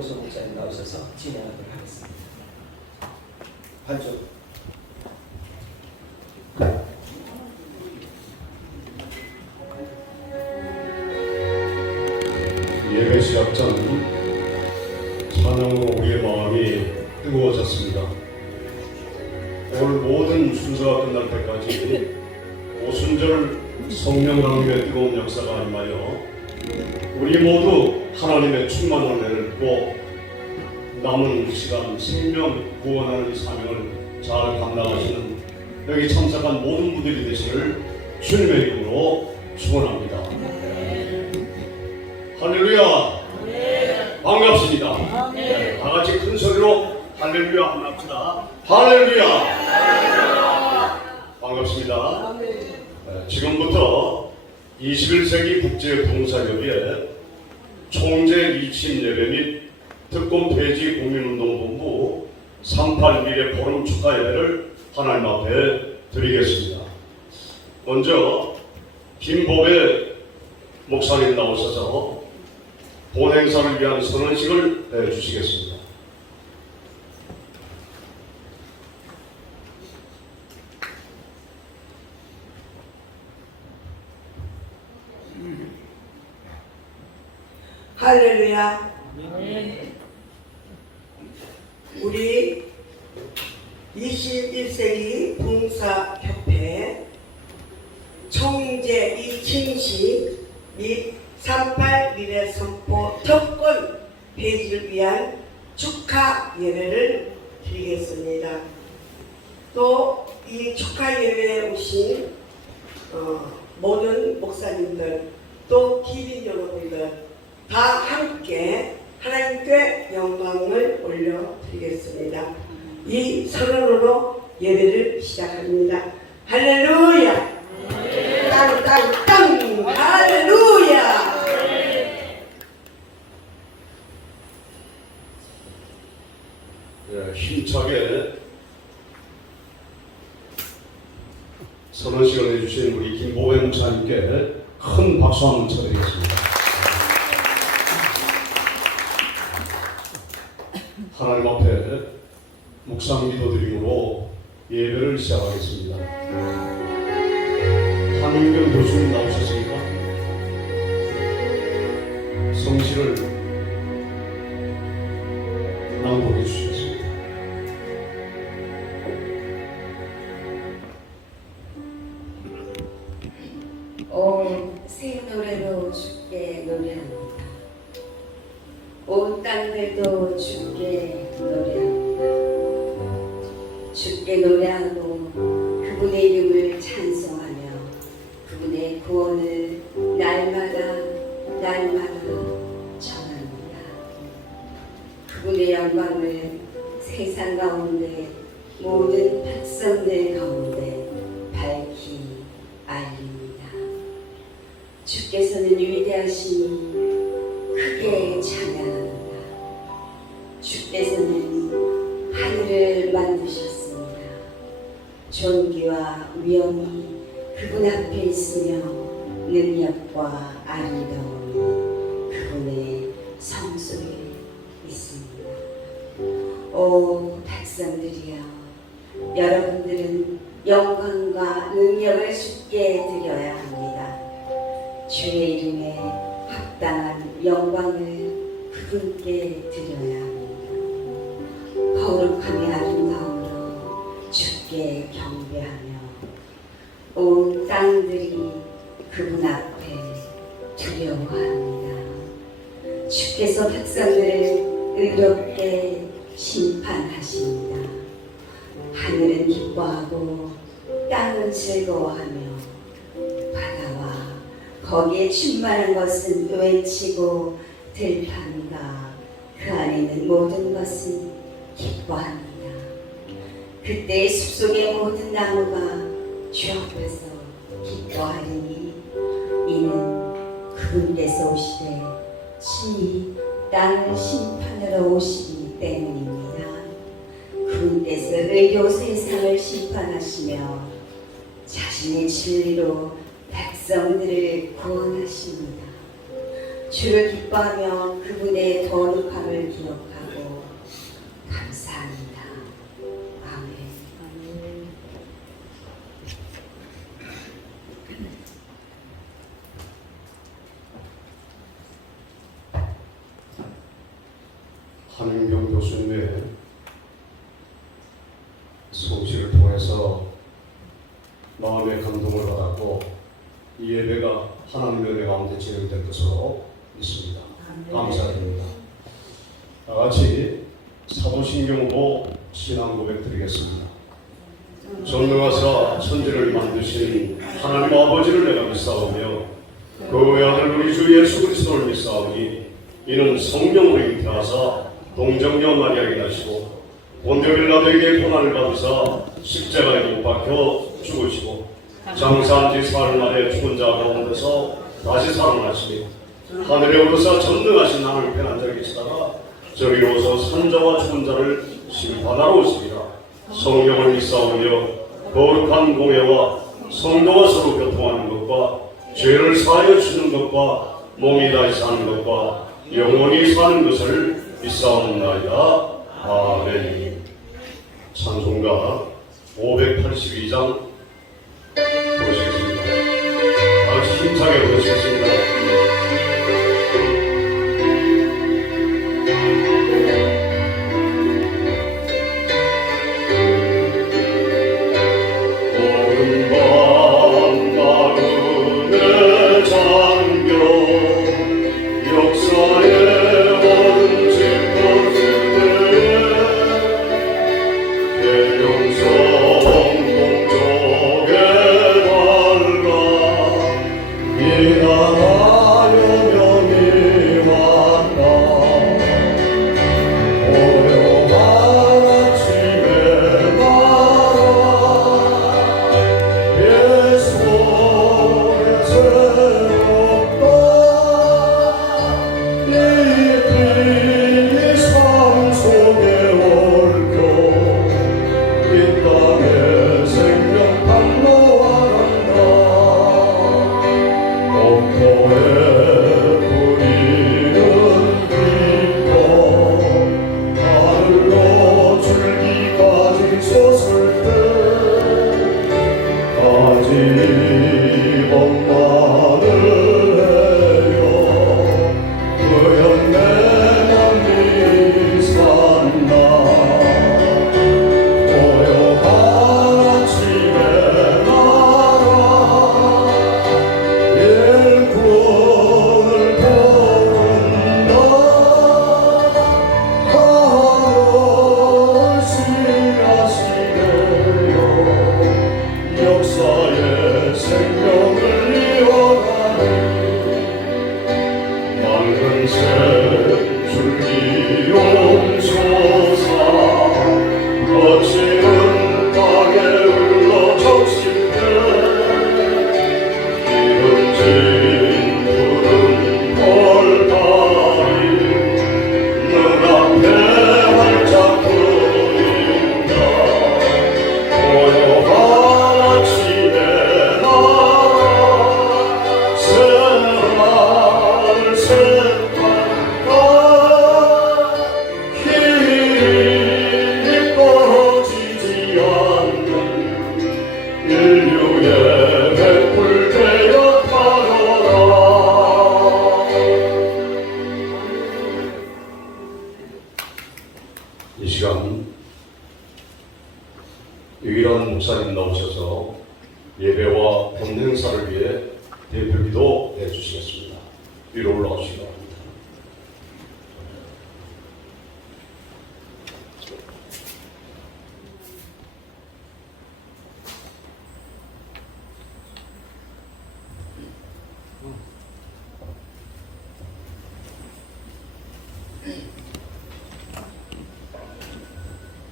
김용수 목사님 나오셔서 진행하도록 하겠습니다. 관주. 예배 시작 전 찬양으로 우리의 마음이 뜨거워졌습니다. 오늘 모든 순서가 끝날 때까지 오순절 성령 하나님의 뜨거운 역사가 임하여 우리 모두 하나님의 충만한 은혜를 받고 남은 시간 생명 구원하는 사명을 잘 감당하시는 여기 참석한 모든 분들이 되시를 주님의 이름으로 축원합니다. 할렐루야. 반갑습니다. 다 같이 큰 소리로 할렐루야 한번 합시다. 할렐루야. 반갑습니다. 지금부터 21세기 국제봉사협의회 총재 이침 예배 및 특공 폐지 국민운동본부 38 미래 포럼 축하 예배를 하나님 앞에 드리겠습니다. 먼저 김보배 목사님 나오셔서 본 행사를 위한 선언식을 해주시겠습니다. 할렐루야. 우리 21세기 봉사협회 총재 이침식 및 38 미래 선포 특권 폐지를 위한 축하 예배를 드리겠습니다. 또 이 축하 예배에 오신 모든 목사님들 또 기빈 여러분들 다 함께 하나님께 영광을 올려드리겠습니다. 이 선언으로 예배를 시작합니다. 할렐루야. 땅땅땅 할렐루야. 힘차게 선언식을 해주신 우리 김보배 목사님께 큰 박수 한번 쳐드리겠습니다. 하나님 앞에 묵상 기도드림으로 예배를 시작하겠습니다. 한윤경 교수님 나오셨습니까? 성시를 낭독해 주시겠습니다. 새 노래로 주께 노래합니다. 온 땅들도 주께 노래합니다. 주께 노래하고 그분의 이름을 찬송하며 그분의 구원을 날마다 전합니다. 그분의 영광을 세상 가운데 모든 백성들 가운데 밝히 알립니다. 주께서는 위대하시니 크게 찬양합니다. 주께서는 하늘을 만드셨습니다. 존귀와 위엄이 그분 앞에 있으며 능력과 아름다움이 그분의 성소에 있습니다. 오 백성들이여, 여러분들은 영광과 능력을 주께 드려야 합니다. 주의 이름에 합당한 영광을 그분께 드려야 합니다. 거룩함의 아름다움으로 주께 경배하며 온 땅들이 그분 앞에 두려워합니다. 주께서 백성들을 의롭게 심판하십니다. 하늘은 기뻐하고 땅은 즐거워하며 바다와 거기에 충만한 것은 외치고 들판과 그 안에 있는 모든 것은 기뻐합니다. 그때 숲속의 모든 나무가 주 앞에서 기뻐하리니 이는 그분께서 오시되 친히 땅을 심판하러 오시기 때문입니다. 그분께서 의로 세상을 심판하시며 자신의 진리로 백성들을 구원하십니다. 주를 기뻐하며 그분의 거룩함을 기억하고 감사합니다. 아멘. 한윤경 교수님의 성실을 통해서 마음의 감동을 받았고 이 예배가 하나님의 은혜 가운데 진행될 것으로 믿습니다. 감사드립니다. 다 같이 사도신경 5 신앙 고백 드리겠습니다. 전능하사 천지를 만드신 하나님 아버지를 내가 믿사오며 그 외아들 우리 주 예수 그리스도를 믿사오니 이는 성령으로 잉태하사 동정녀 마리아에게 나시고 본디오 빌라도에게 고난을 받으사 십자가에 못 박혀 죽으시고 장사한 지 사흘 만에 죽은 자 가운데서 다시 살아나시니 하늘에 오르사 전능하신 하나님 편한 자에 계시다가 저리로 오서 산자와 죽은 자를 심판하러 오시리라. 성령을 믿사오며 거룩한 공예와 성도가 서로 교통하는 것과 죄를 사하여 주는 것과 몸이 다시 사는 것과 영원히 사는 것을 믿사옵나이다. 아멘. 찬송가 582장 부르시겠습니다. 다같이 힘차게 부르시겠습니다. 이 시간 유일한 목사님 나오셔서 예배와 본능 행사를 위해 대표기도 해주시겠습니다. 위로 올라가 주시기 바랍니다.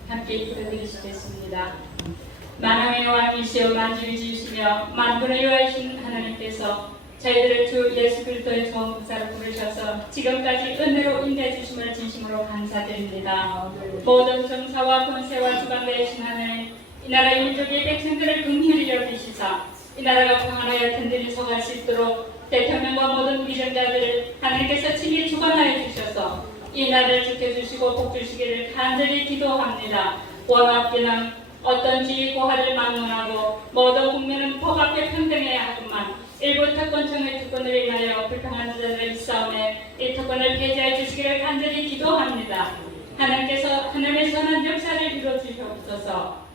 함께 기도드리시겠습니다. 만왕의 왕이시여 만주를 지으시며 만군을 여하신 하나님께서 저희들을 주 예수 그리스도의 좋은 부사로 부르셔서 지금까지 은혜로 인도해 주심을 진심으로 감사드립니다. 모든 정사와 권세와 주관자의 신 하나님, 이 나라의 민족의 백성들을 긍휼히 여기시사 이 나라가 평안하여 든든히 서갈 수 있도록 대통령과 모든 위정자들을 하나님께서 친히 주관하여 주셔서 이 나라를 지켜주시고 복주시기를 간절히 기도합니다. 원합기는 어떤 지위 고하를 막론하고 모든 국민은 법 앞에 평등해야 하구만 일부 특권층의 특권을 인하여 불평하는 자들의 싸움에 이 특권을 폐지해 주시기를 간절히 기도합니다. 하나님께서 하나님의 선한 역사를 이루어 주시옵소서.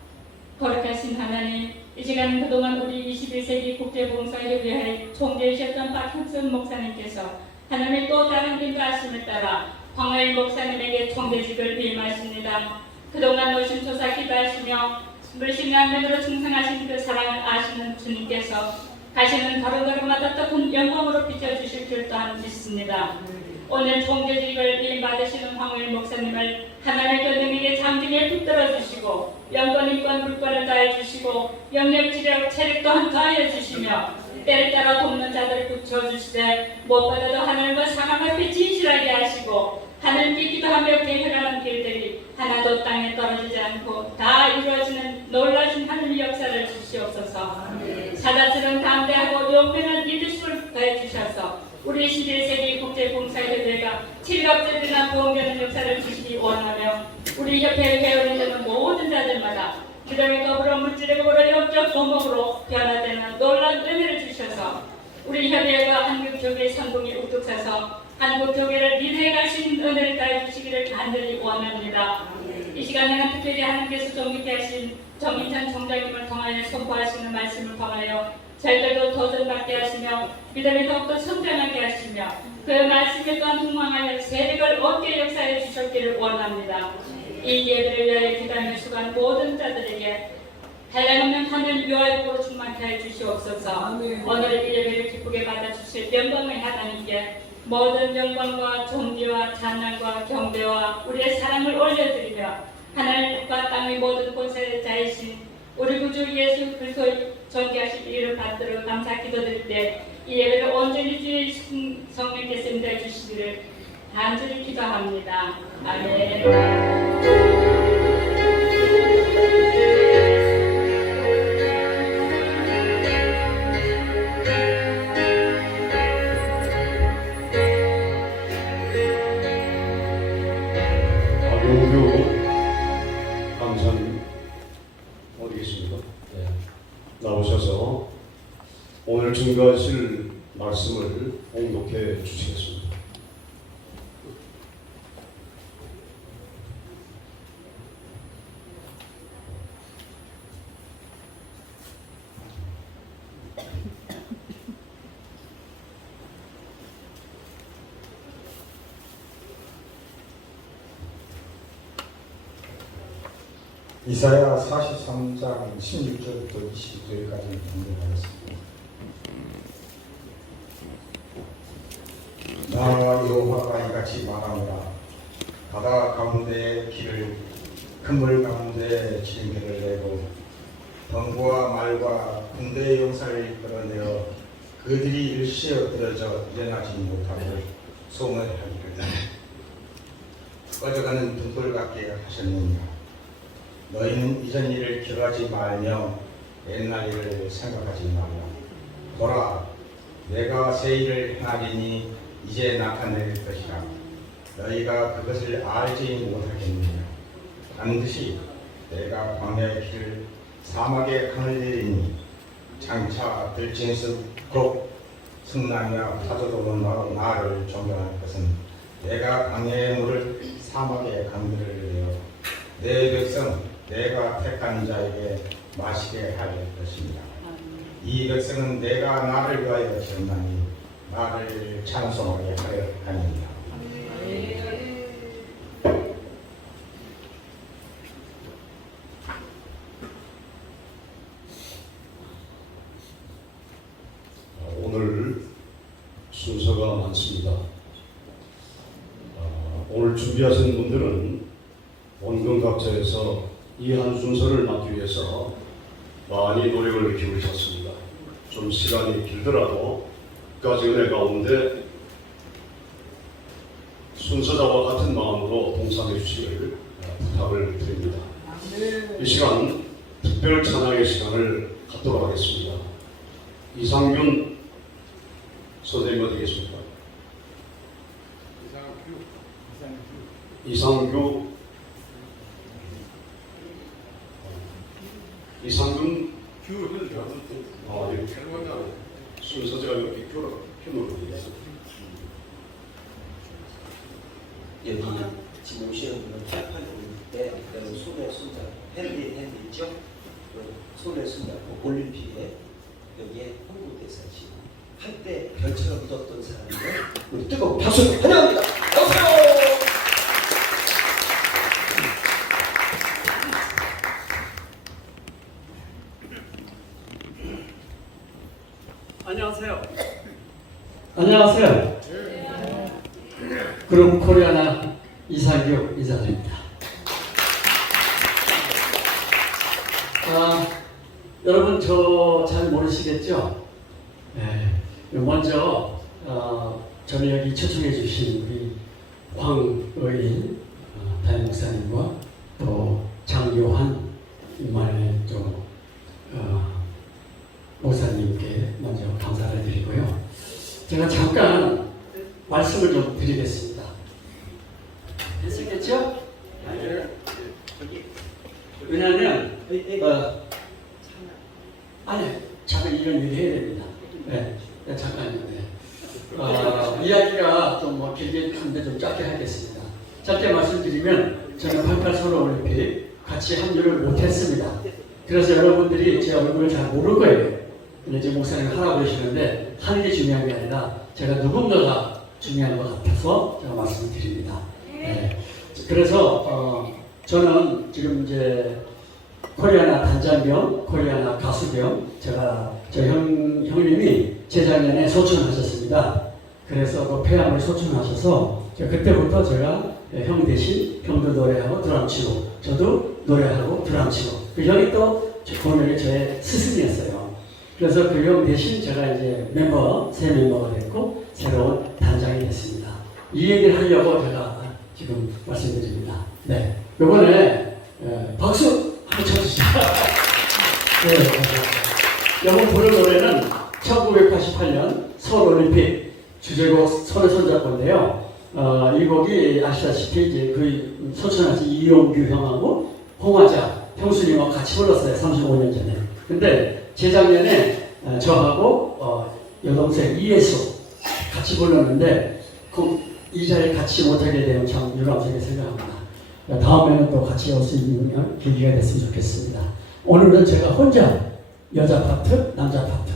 거룩하신 하나님, 이 시간 그동안 우리 21세기 국제봉사협의회 총재이셨던 박형선 목사님께서 하나님의 또 다른 인도하심에 따라 황호일 목사님에게 총재직을 위임하십니다. 그동안 노심초사 기도하시며 물심양면으로 충성하신 그 사랑을 아시는 주님께서 가시는 걸음걸음마다 더 큰 영광으로 비춰주실 줄 또한 믿습니다. 오늘 총재직을 위임받으시는 황호일 목사님을 하나님의 교dem에게 장중에 붙들어 주시고 영권, 인권, 물권을 다해 주시고 영역, 지력, 체력 또한 더하여 주시며 때를 따라 돕는 자들을 붙여주시되 무엇보다도 하나님과 사람 앞에 진실하게 하시고 하나님께 기도하며 계획하는 길들이 하나도 땅에 떨어지지 않고 다 이루어지는 놀라신 하나님의 역사를 주시옵소서. 사자처럼 담대하고 용맹한 리더십을 더해 주셔서 우리 21세기 국제봉사협의회가 칠갑절이나 부흥되는 역사를 주시기 원하며 우리 협회에 회원되는 모든 자들마다 기도의 더불어 물질의 더불어 영적 도목으로 변화되는 놀라운 은혜를 주셔서 우리 협회가 한국 교회의 성공이 우뚝 서서 한국 교회를 리드해 가신 은혜를 다해 주시기를 간절히 원합니다. 이 시간에는 특별히 하나님께서 존귀케 하신 정인찬 총장님을 통하여 선포하시는 말씀을 통하여 저희들도 도전받게 하시며 믿음이 더욱더 성장하게 하시며 그 말씀에 또한 흥망하여 세력을 얻게 역사해 주셨기를 원합니다. 이 예배를 위하여 기도하며 수고한 모든 자들에게 한량없는 하늘 유아육으로 충만케 해 주시옵소서. 오늘 이 예배를 기쁘게 받아주실 영광의 하나님께 모든 영광과 존귀와 찬양과 경배와 우리의 사랑을 올려드리며 하늘과 땅의 모든 곳에 자이신 우리 구주 예수 그리스도의 존귀하신 이름 받들어 감사 기도드릴 때 이 예배를 온전히 주의 성령께서 인도해 주시기를 간절히 기도합니다. 아멘. 박용규 감사님 어디 계십니까? 네. 나오셔서 오늘 증거하실 말씀을 공독해 주시겠습니다. 이사야 43장 16절부터 22절까지 공독하겠습니다. 나 여호와가 이같이 말하노라. 바다 가운데에 길을 큰 물 가운데 지름길을 내고 병과 말과 군대의 용사를 끌어내어 그들이 일시에 엎드려져 일어나지 못하고 소문을 하기를 꺼져가는 등불 같게 하셨느니라. 너희는 이전 일을 기억하지 말며 옛날 일을 생각하지 말라. 보라, 내가 새 일을 행하리니 이제 나타낼 것이라. 너희가 그것을 알지 못하겠느냐. 반드시 내가 광야의 길을 사막에 강을 내리니 장차 들짐승 곧 승나무와 파도도 오는 나를 존경할 것은 내가 광야의 물을 사막에 강들을 내어 내 백성 내가 택한 자에게 마시게 할 것입니다. 이 백성은 내가 나를 위하여 지었나니 나를 찬송하게 하려 하니라. 오늘 순서가 많습니다. 오늘 준비하신 분들은 원근각자에서 이 한 순서를 맡기 위해서 많이 노력을 기울이셨습니다. 좀 시간이 길더라도 끝까지 은혜 가운데 순서자와 같은 마음으로 동참해 주시길 부탁을 드립니다. 이 시간 특별 찬양의 시간을 갖도록 하겠습니다. 이상균 선생님 어디 계십니까? 이상균 순서제가 이렇게 큐로 되어 있어요. 여기 지금 오시는 분은 캡팔 올릴 때 그다음에 손에 손잡고 핸드 있죠? 그 손에 손잡고 올림픽에 여기에 홍보대사시고 한때 별처럼 묻었던 사람들 우리 뜨거운 박수 환영합니다. 어서요. 안녕하세요. 안녕하세요. 그룹 코리아나 이상규 이사장입니다. 여러분 저 잘 모르시겠죠? 네. 먼저 저는 여기 초청해 주신 우리 황의인 담임 목사님과 또 장요한 이만의 또 목사님께 먼저 감사를 드리고요. 제가 잠깐 말씀을 좀 드리겠습니다. 됐겠죠? 왜냐하면 아니 잠깐 이런 일 해야 됩니다. 네, 잠깐요. 네. 이야기가 좀 뭐 길게 한데 좀 짧게 하겠습니다. 짧게 말씀드리면 저는 88 서울올림픽 같이 합류를 못했습니다. 그래서 여러분들이 제 얼굴을 잘 모를 거예요. 근데 지금 목사님 하라고 그러시는데 하는 게 중요한 게 아니라 제가 누군가가 중요한 것 같아서 제가 말씀을 드립니다. 네. 그래서 저는 지금 이제 코리아나 단장병, 코리아나 가수병 제가 저 형님이 재작년에 소천하셨습니다. 그래서 그 폐암을 소천하셔서 그때부터 제가 형 대신 형도 노래하고 드럼 치고 저도 노래하고 드럼 치고 그 형이 또 공연이 저의 스승이었어요. 그래서 그 형 대신 제가 이제 새 멤버가 됐고 새로운 단장이 됐습니다. 이 얘기를 하려고 제가 지금 말씀드립니다. 네, 이번에 박수 한번 쳐주시죠. 네, 이번 부를 노래는 1988년 서울올림픽 주제곡 손에 손잡고인데요. 이 곡이 아시다시피 이제 그 소천하신 이용규 형하고 홍화자 형수님하고 같이 불렀어요. 35년 전에. 근데 재작년에 저하고 여동생 이예수 같이 불렀는데 이 자리에 같이 못하게 되면 참 유감스럽게 생각합니다. 다음에는 또 같이 올 수 있는 계기가 됐으면 좋겠습니다. 오늘은 제가 혼자 여자 파트, 남자 파트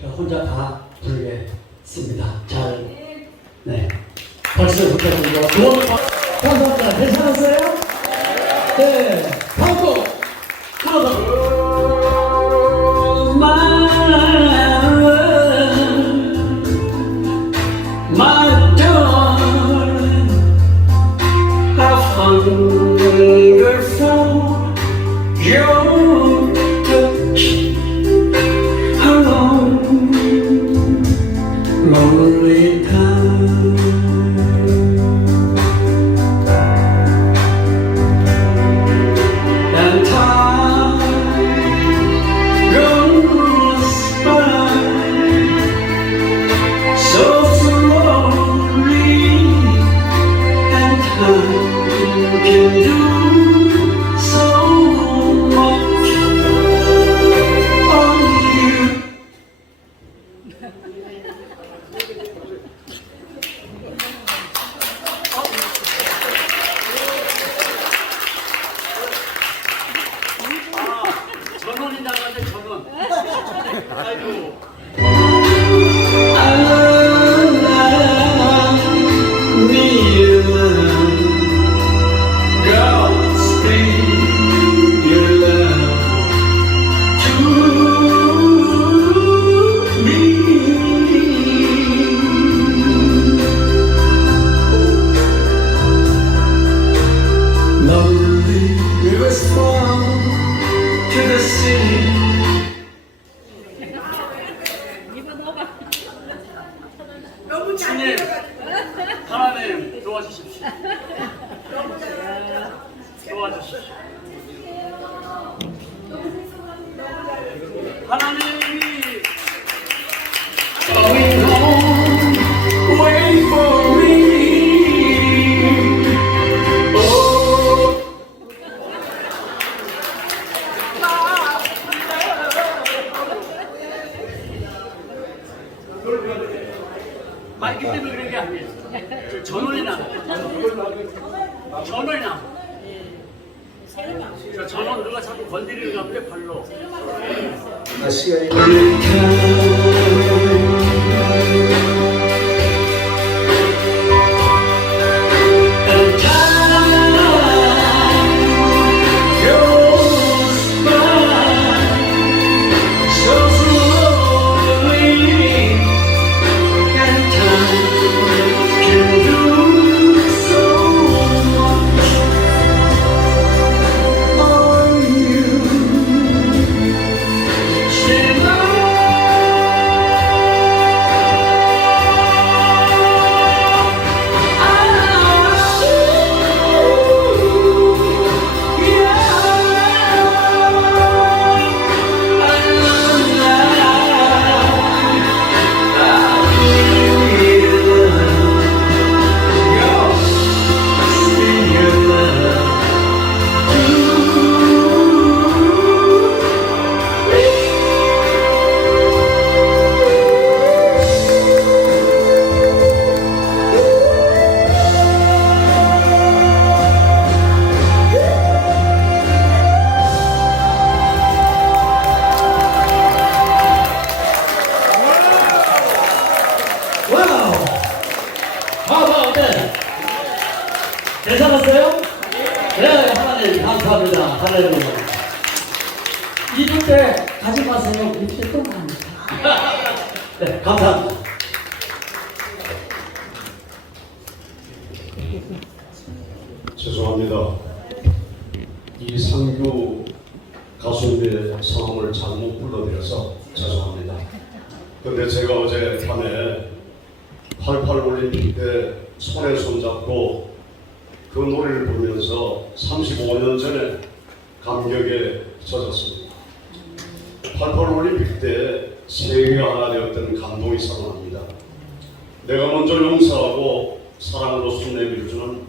제가 혼자 다 부르겠습니다. 네, 박수 부탁드리고 감사합니다. 괜찮았어요? 네, 다음 곡 하나 더. My darling, how wonderful your touch, how long, lonely time, and time goes by so slowly, and time can do so much on you. 전원이 나가네, 전원. 아이고. 너무 잘 주님, 들어갔어요. 하나님 도와주십시오. 너무 잘했어요. 도와주십시오. 너무 잘했어요. 하나님이 Going home 전원이나. 전원 누가 자꾸 건드리는 건데 발로. 시간이 와우! 봐봐, 어때? 괜찮았어요? 네, 하나님, 감사합니다. 할렐루야. 이럴 때 가지 마세요. 이때 또 가니까. 네, 감사합니다. 죄송합니다. 이상규 가수님의 성함을 잘못 불러드려서 죄송합니다. 근데 제가 어제 밤에 88 올림픽 때 손에 손잡고 그 노래를 부르면서 35년 전에 감격에 젖었습니다. 88 올림픽 때 세계가 하나 되었던 감동이 살아납니다. 내가 먼저 용서하고 사랑으로 손 내밀어주는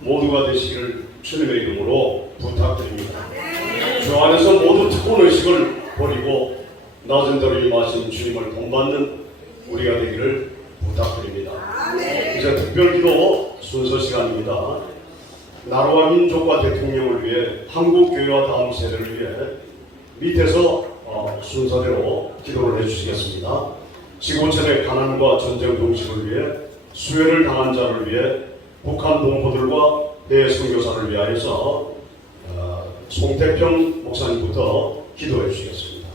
모두가 되시기를 주님의 이름으로 부탁드립니다. 주 안에서 모두 특권 의식을 버리고 낮은 대로 임하신 주님을 본받는 우리가 되기를 부탁드립니다. 이제 특별기도 순서 시간입니다. 나라와 민족과 대통령을 위해 한국교회와 다음 세대를 위해 밑에서 순서대로 기도를 해주시겠습니다. 지구촌의 가난과 전쟁 종식을 위해 수혜를 당한 자를 위해 북한 동포들과 해외 선교사를 위하여서 송태평 목사님부터 기도해 주시겠습니다.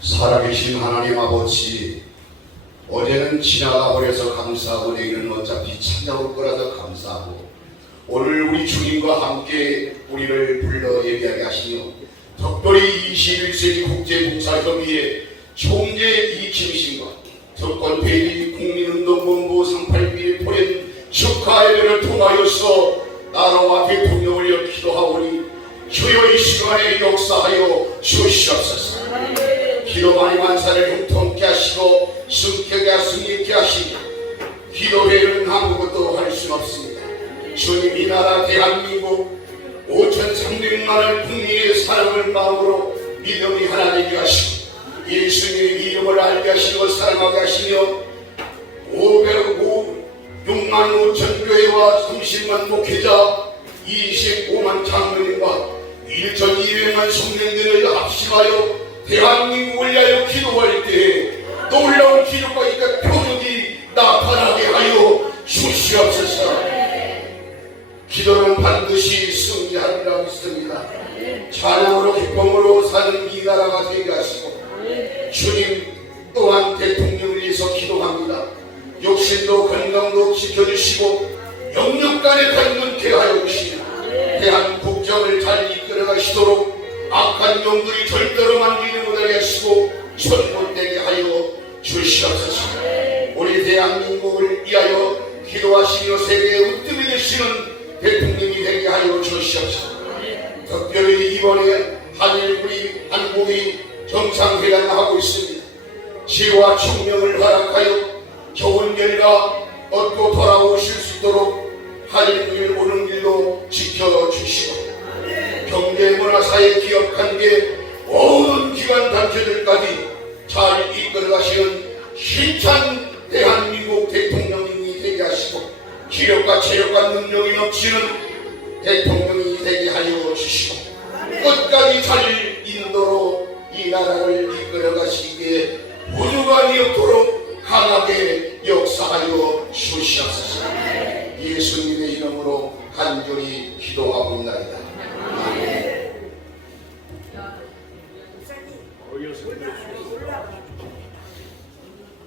살아계신 하나님 아버지, 어제는 지나가 버려서 감사하고 내일은 어차피 찾아올 거라서 감사하고 오늘 우리 주님과 함께 우리를 불러 예비하게 하시며 특별히 21세기 국제봉사협의회 총재 이김신과 특권회의 국민운동본부 382의 포렌 축하예배를 통하여서 나라와 대통령을 기도하오니 주여 이 시간에 역사하여 주시옵소서. 기도만이 만사를 형통케 하시고 승격에 승리케 하시니 기도회는 아무것도 할 수는 없습니다. 주님, 이 나라 대한민국 5,300만의 국민의 사랑을 마음으로 믿음이 하나 되게 하시고 예수님의 이름을 알게 하시고 사랑하게 하시며 6만 5천 교회와 30만 목회자 25만 장로님과 1,200만 성령들을 합심하여 대한민국을 위하여 기도할 때에 놀라운 기적과 이까 표적이 나타나게 하여 주시옵소서. 기도는 반드시 승리하리라 믿습니다. 찬양으로 기쁨으로 사는 이 나라가 되게 하시고 주님 또한 대통령을 위해서 기도합니다. 육신도 건강도 지켜주시고 영육간에 건강케 하여 주시며 대한 국정을 잘 이끌어가시도록 악한 영들이 절대로 만지지 못하게 하시고 천국되게 하여 주시옵소서. 우리 대한민국을 위하여 기도하시며 세계의 으뜸이 되시는 대통령이 되게 하여 주시옵소서. 특별히 이번에 한일 우리 한국이 정상회담을 하고 있습니다. 지혜와 총명을 허락하여 좋은 결과 얻고 돌아오실 수 있도록 한일 오는 길로 지켜주시고 경제, 문화, 사회, 기업, 관계 모든 기관 단체들까지 잘 이끌어가시는 힘찬 대한민국 대통령이 되게 하시고 기력과 체력과 능력이 넘치는 대통령이 되게 하여 주시고 끝까지 잘 인도로 이 나라를 이끌어 가시기에 부족함이 없도록 강하게 역사하여 주시옵소서. 예수님의 이름으로 간절히 기도하옵나이다.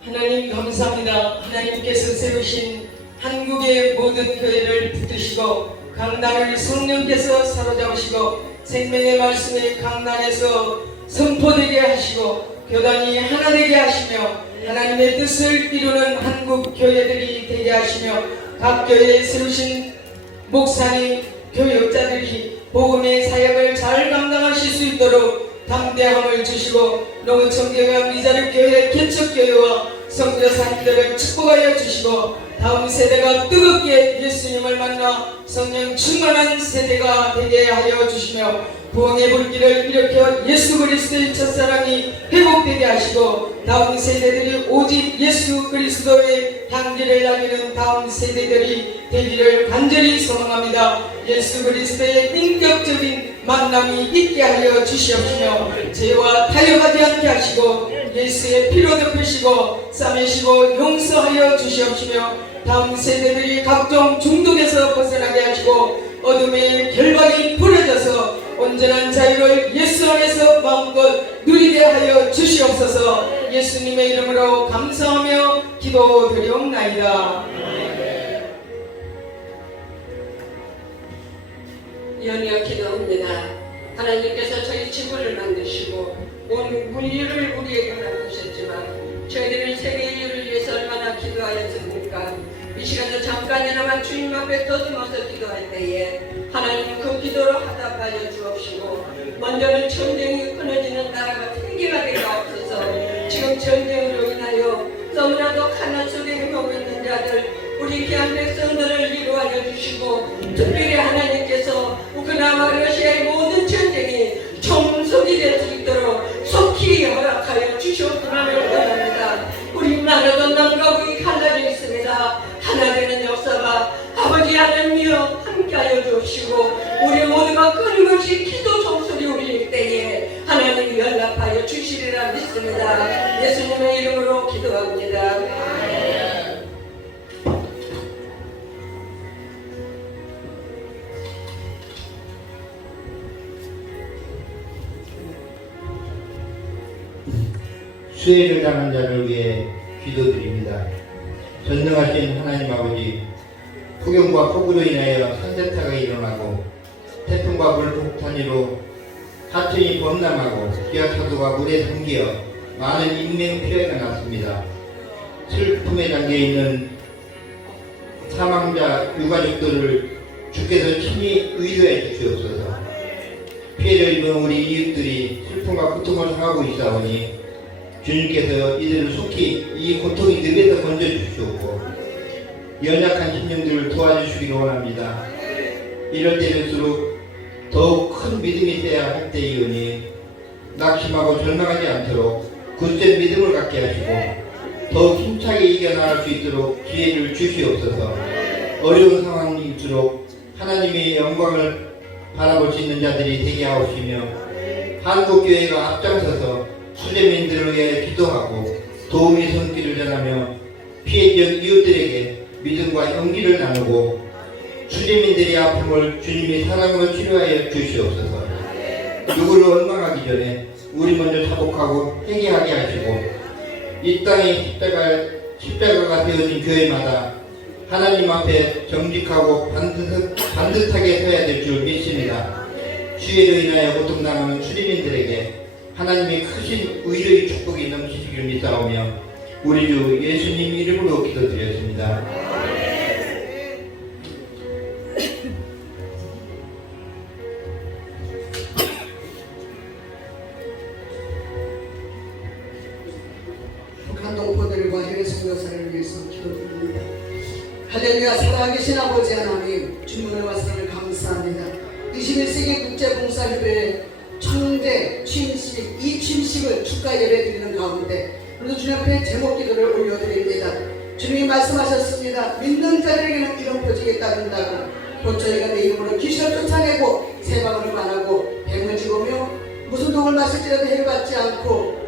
하나님 감사합니다. 하나님께서 세우신 한국의 모든 교회를 붙드시고 강단을 성령께서 사로잡으시고 생명의 말씀을 강단에서 선포되게 하시고 교단이 하나 되게 하시며 하나님의 뜻을 이루는 한국 교회들이 되게 하시며 각 교회에 세우신 목사님, 교역자들이 복음의 사역을 잘 감당하실 수 있도록 담대함을 주시고 농어촌교회와 미자립교회, 개척교회와 선교사님들을 축복하여 주시고 다음 세대가 뜨겁게 예수님을 만나 성령 충만한 세대가 되게 하여 주시며 부흥의 불길을 일으켜 예수 그리스도의 첫사랑이 회복되게 하시고 다음 세대들이 오직 예수 그리스도의 향기를 나누는 다음 세대들이 되기를 간절히 소망합니다. 예수 그리스도의 인격적인 만남이 있게 하여 주시옵시며 죄와 타협하지 않게 하시고 예수의 피로 덮으시고 싸매시고 용서하여 주시옵시며 다음 세대들이 각종 중독에서 벗어나게 하시고 어둠의 결박이 부러져서 온전한 자유를 예수 안에서 마음껏 누리게 하여 주시옵소서. 예수님의 이름으로 감사하며 기도드리옵나이다. 연이어 기도합니다. 하나님께서 저희 지구를 만드시고 온 물리를 우리에게 만드셨지만 저희들은 세계 인류를 위해서 얼마나 기도하였습니까? 이 시간도 잠깐이나마 주님 앞에 더듬어서 기도할 때에 하나님 그 기도로 화답하여 주옵시고 먼저는 전쟁이 끊어지는 나라가 세계가 되게 하옵소서. 지금 전쟁으로 인하여 너무나도 가난 속에 헤매고 있는 자들 우리 귀한 백성들을 위로하여 주시고 특별히 하나님께서 우크라이나 러시아의 모든 전쟁이 종속이 될 수 있도록 속히 허락하여 주시옵기만을 원합니다. 우리 나라도 남과 북이 갈라져 있습니다. 하나 되는 역사가 아버지 하나님이여 함께하여 주시고 우리 모두가 끊임없이 기도 종소리 울릴 때에 하나님이 연락하여 주시리라 믿습니다. 예수님의 이름으로 기도합니다. 수혜를 당한 자를 위해 기도드립니다. 전능하신 하나님 아버지, 폭염과 폭우로 인하여 산세타가 일어나고 태풍과 물폭탄으로 하천이 범람하고 기아차도가 물에 잠겨 많은 인명 피해가 났습니다. 슬픔에 잠겨있는 사망자 유가족들을 주께서 친히 의료해 주시옵소서. 피해를 입은 우리 이웃들이 슬픔과 고통을 당하고 있사오니 주님께서 이들을 속히 이 고통의 늪에서 건져주시옵고 연약한 심령들을 도와주시기 원합니다. 이럴 때일수록 더욱 큰 믿음이 있어야 할 때이오니 낙심하고 절망하지 않도록 굳센 믿음을 갖게 하시고 더욱 힘차게 이겨나갈 수 있도록 기회를 주시옵소서. 어려운 상황일수록 하나님의 영광을 바라볼 수 있는 자들이 되게 하옵시며 한국교회가 앞장서서 수재민들을 위해 기도하고 도움의 손길을 전하며 피해 지역 이웃들에게 믿음과 용기를 나누고 수재민들의 아픔을 주님이 사랑으로 치료하여 주시옵소서. 누구를 원망하기 전에 우리 먼저 자복하고 회개하게 하시고 이 땅에 십자가가 되어진 교회마다 하나님 앞에 정직하고 반듯하게 서야 될 줄 믿습니다. 수혜로 인하여 고통당하는 수재민들에게 하나님의 크신 의로의 축복이 넘치시기를 믿사오며 우리 주 예수님 이름으로 기도드렸습니다. 북한 동포들과 해외 선교사를 위해서 기도드립니다. 할렐루야. 살아계신 아버지 하나님 주문의 말씀을 감사합니다. 21세기 국제봉사협회 총재 취임식 이 취임식을 축가 예배 드리는 가운데 오늘 주님 앞에 제목 기도를 올려 말씀하셨습니다. 믿는 자들에게는 이런 표징이 따른다고. 곧 저희가 내 이름으로 귀신을 쫓아내고 세방을 관하고 뱀을 집으며 무슨 독을 마실지라도 해를 받지 않고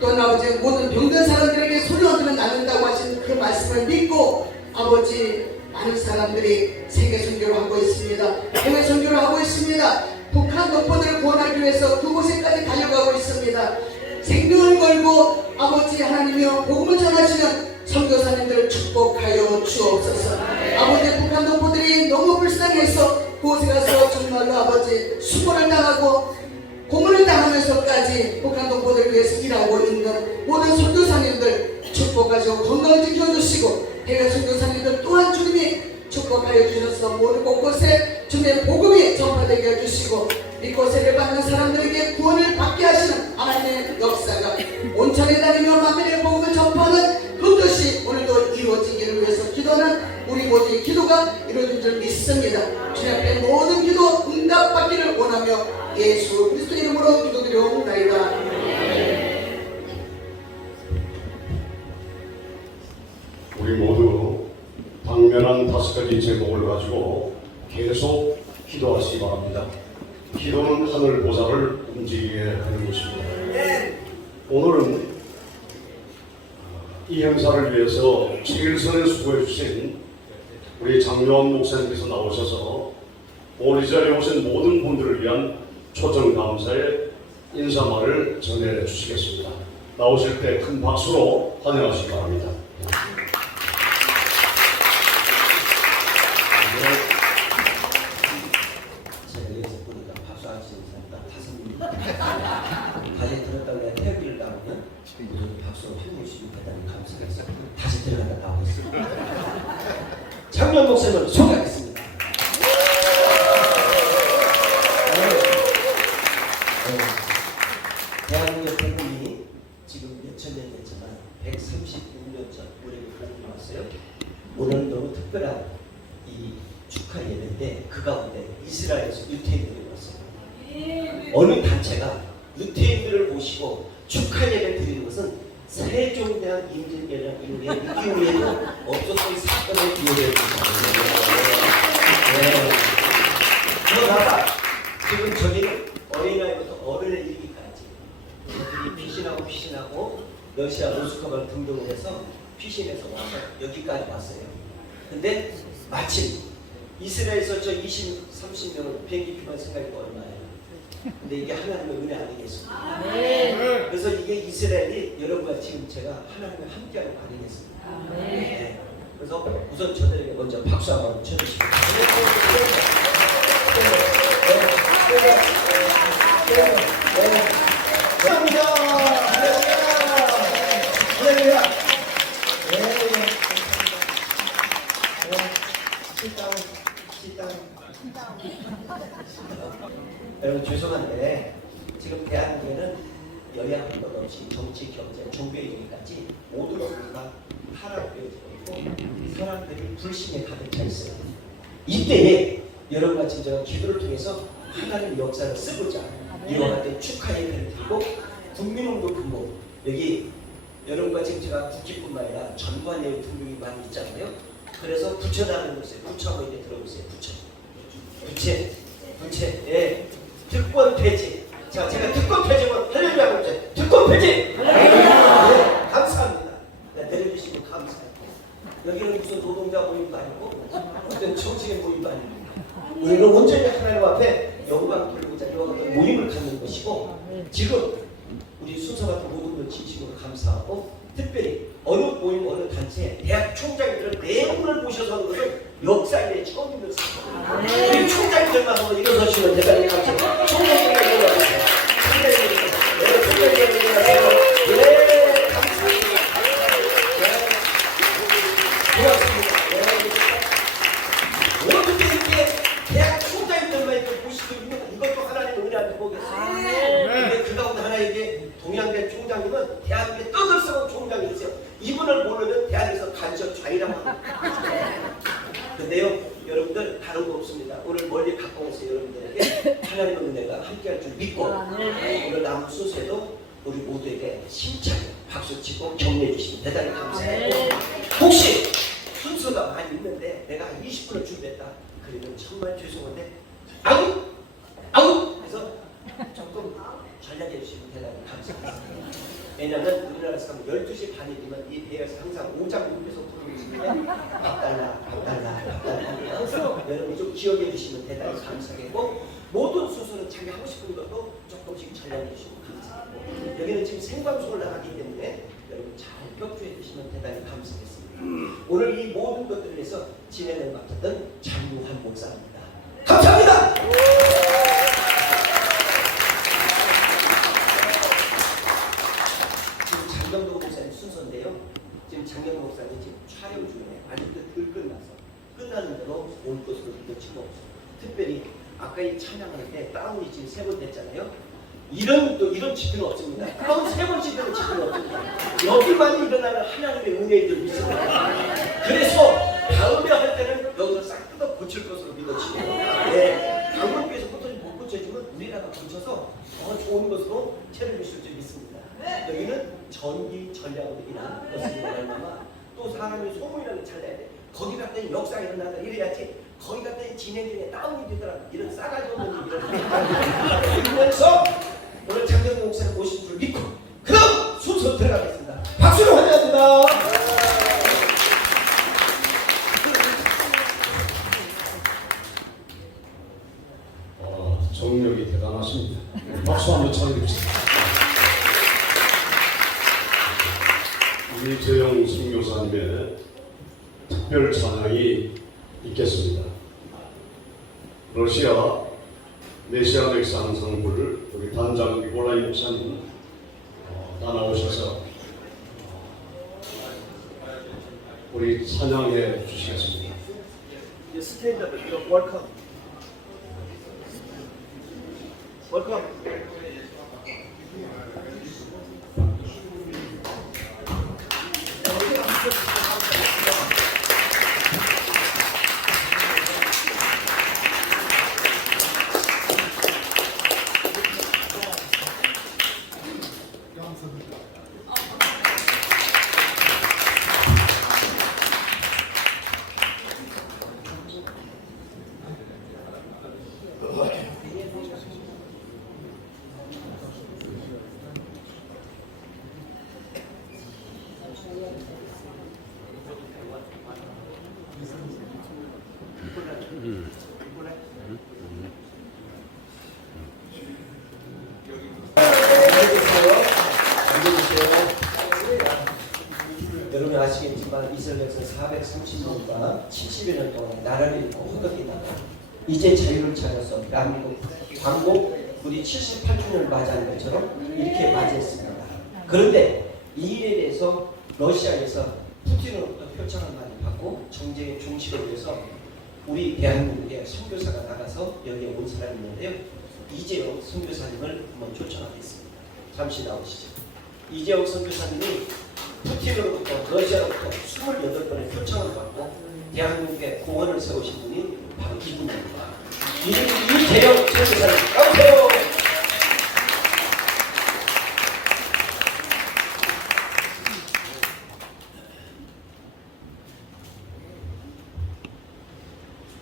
또 아버지 모든 병든 사람들에게 소리 얻으면 낫는다고 하신 그 말씀을 믿고 아버지 많은 사람들이 세계 선교를 하고 있습니다. 해외 선교를 하고 있습니다. 북한 동포들을 구원하기 위해서 그곳에까지 달려가고 있습니다. 생명을 걸고 아버지 하나님이여 복음을 전하시는 선교사님들을 축복하여 주옵소서. 아버지 북한 동포들이 너무 불쌍해서 그곳에 가서 정말로 아버지 수고를 당하고 고문을 당하면서까지 북한 동포들을 위해서 일하고 있는 모든 선교사님들 축복하시고 건강을 지켜주시고 해외 선교사님들 또한 주님이 축복하여 주셔서 모든 곳곳에 주님의 복음이 전파되게 해주시고 믿고 세례 받는 사람들에게 구원을 받게 하시는 하나님의 역사가 온천에 다니며 만민의 복음을 전파하는 그것이 오늘도 이루어지기를 위해서 기도하는 우리 모두의 기도가 이루어진 줄 믿습니다. 주님 앞에 모든 기도 응답받기를 원하며 예수 그리스도 이름으로 기도드려옵나이다. 우리 모두 당면한 5가지 제목을 가지고 계속 기도하시기 바랍니다. 기도는 하늘 보좌를 움직이게 하는 것입니다. 오늘은 이 행사를 위해서 제일선에 수고해 주신 우리 장요한 목사님께서 나오셔서 오늘 이 자리에 오신 모든 분들을 위한 초청 감사의 인사말을 전해 주시겠습니다. 나오실 때 큰 박수로 환영하시기 바랍니다. 제가 여기서 보니까 박수하시는 사람 딱 5분 다시 들었다고 내가 태극기를 나오면 모두 박수로 힘내주시면 대단히 감사해서 다시 들어갔다 나오겠습니다. 장면 목사님을 소개하겠습니다. 대한민국 복음이 지금 몇천 년 됐지만 136년 전 우리에게 복음이 왔어요. 오늘 너무 특별한 이 축하 예배인데 그 가운데 이스라엘에서 유태인들이 왔어요. 어느 단체가 유태인들을 모시고 축하 예배를 드리는 것은 세종대왕 임진왜란 이후에도 없었던 사건의 기회를 주셨어요. 그러다가 지금 저희는 어린아이부터 어른에 이르기까지 그들이 피신하고 러시아 모스크바를 등등을 해서 피신해서 와서 여기까지 왔어요. 근데 마침 이스라엘에서 저 20, 30명은 비행기표만 생각해도 얼마예요? 근데 이게 하나님의 은혜 아니겠습니까? 그래서 이게 이스라엘이 여러분과 지금 제가 하나님과 함께하는 거 아니겠습니까? 네. 그래서 우선 저들에게 먼저 박수 한번 쳐주시고 감사합니다. 여러분 죄송한데 지금 대한민국에는 여야 한것 없이 정치, 경제, 종교의 얘기까지 모든 것들과 타락되어지고 있고 사람들이 불신에 가득 차 있어요. 이때에 여러분과 지금 제가 기도를 통해서 하나님의 역사를 쓰고자 이와 같은 축하 예배를 드리고 국민운동 근무 여기 여러분과 지금 제가 국기뿐만 아니라 전관예우 등등이 많이 있잖아요. 그래서 부처라는 곳에 부처 한번 이렇게 들어보세요. 부채 예. 특권 폐지. 자, 제가 특권 폐지면 할렐루야 그러죠. 특권 폐지. 할렐루야. 네, 감사합니다. 네, 내려주시면 감사해요. 여기는 무슨 노동자 모임도 아니고 어떤 정치인 모임도 아니고 우리는 온전히 하나님 앞에 영광 돌리고자 이와 같은 모임을 갖는 것이고 지금 우리 순서 같은 모든 걸 진심으로 감사하고 특별히 어느 모임 어느 단체 대학 총장님들은 내분을 모셔서 하는 것은 역사에 처음 있는 사건. 우리 총장님들만 한번 일어서시면 대단히 감사합니다. 총장님들 일어나주세요. 총장님들 일어나세요. 네, 감사합니다. 고맙습니다. 어떻게 이렇게 대학 총장님들만 이렇게 모시고 있는 이것도 하나님의 은혜한테 보겠습니다. 근데 그 가운데 하나에게 동양대 총장님은 대한민국의 떠들썩한 총장이세요. 이분을 모르면 대한민국에서 간접 좌익이라고 합니다. 근데요, 여러분들 다른 거 없습니다. 오늘 멀리 갖고 오서 여러분들에게 하나님의 은혜가 함께할 줄 믿고 오늘 남은 순서에도 우리 모두에게 힘차게 박수 치고 격려해 주시면 대단히 감사해요. 혹시 순서가 많이 있는데 내가 20분을 준비했다. 그러면 정말 죄송한데 아우 해서 조금 전략해 주시면 대단히 감사하겠습니다. 왜냐하면 우리나라에서 12시 반이면 이 배에서 항상 오장 높여서 부르는 시간에 박달라 여러분 좀 기억해 주시면 대단히 감사하겠고 모든 순서는 자기 하고 싶은 것도 조금씩 전략해 주시면 감사하고 여기는 지금 생방송을 나가기 때문에 여러분 잘 격주해 주시면 대단히 감사하겠습니다. 오늘 이 모든 것들을 위해서 진행을 맡았던 장무환 목사입니다. 감사합니다. 지금 장경도 목사님 순서인데요. 지금 장경도 목사님 지금 촬영 중에 아직도 덜 끝나서 끝나는 대로 올 것으로 믿어지고 특별히 아까 이 찬양할 때 다운이 지금 3번 됐잖아요. 이런 지표는 없습니다. 다운 3번 지표는 없습니다. 여기만 일어나는 하나님의 은혜를 믿습니다. 그래서 다음에 할 때는 여기서 싹 뜯어 고칠 것으로 믿어지고 강원교에서 못 고쳐주면 우리나라가 고쳐서 더 좋은 것으로 채를 주실 줄 믿습니다. 여기는 전기 전략으로 일하는 것입니다. 얼마나 또 사람이 소문이라는 잘 내야 돼. 거기 갔더니 역사가 일어나다 이래야지 거기 갔더니 진행중에 다운이 되더라. 이런 싸가지 없는 일을 이러면서 오늘 장경 목사를 모신 줄 믿고 그럼 순서 들어가겠습니다. 박수로 환영합니다. 정력이 대단하십니다. 박수 한번 쳐주십시오. 이재영 선교사님의 특별 찬양이 있겠습니다. 러시아 메시아 백사 항상부를 우리 단장 니콜라이 목사님 다 나오셔서 우리 찬양해 주시겠습니다. 스탠드업 웰컴. 웰컴. 여러분 아시겠지만 이스라엘에서 430년과 70여 년 동안 나라를 잃고 허덕이다가 이제 자유를 찾아서 대한민국 광복 우리 78주년을 맞이하는 것처럼 이렇게 맞이했습니다. 그런데 이 일에 대해서 러시아에서 푸틴으로부터 표창을 많이 받고 정쟁의 중심을 위해서 우리 대한민국에 선교사가 나가서 여기에 온 사람이 있는데요. 이재영 선교사님을 한번 초청하겠습니다. 잠시 나오시죠. 이재영 선교사님이 푸틴으로부터 러시아로부터 28번의 표창을 받고 대한민국에 공원을 세우신 분이 바로 이분입니다. 이재영 선교사님 나오세요.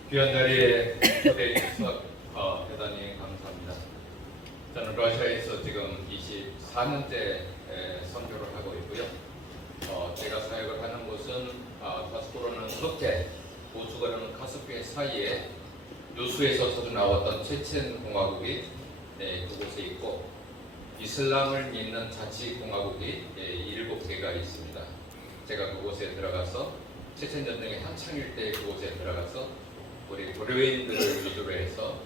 귀한 자리에 초대해 주셔서 대단히 감사합니다. 저는 러시아에서 지금 24년째 선교를 하고 있고요. 제가 사역을 하는 곳은 다스코로는 석재, 보츠거는 카스피해 사이에 뉴스에서 자주 나왔던 체첸 공화국이 그곳에 있고 이슬람을 믿는 자치공화국이 7개가 있습니다. 제가 그곳에 들어가서 체첸 전쟁의 한창일 때 그곳에 들어가서 우리 고려인들을 위주로 해서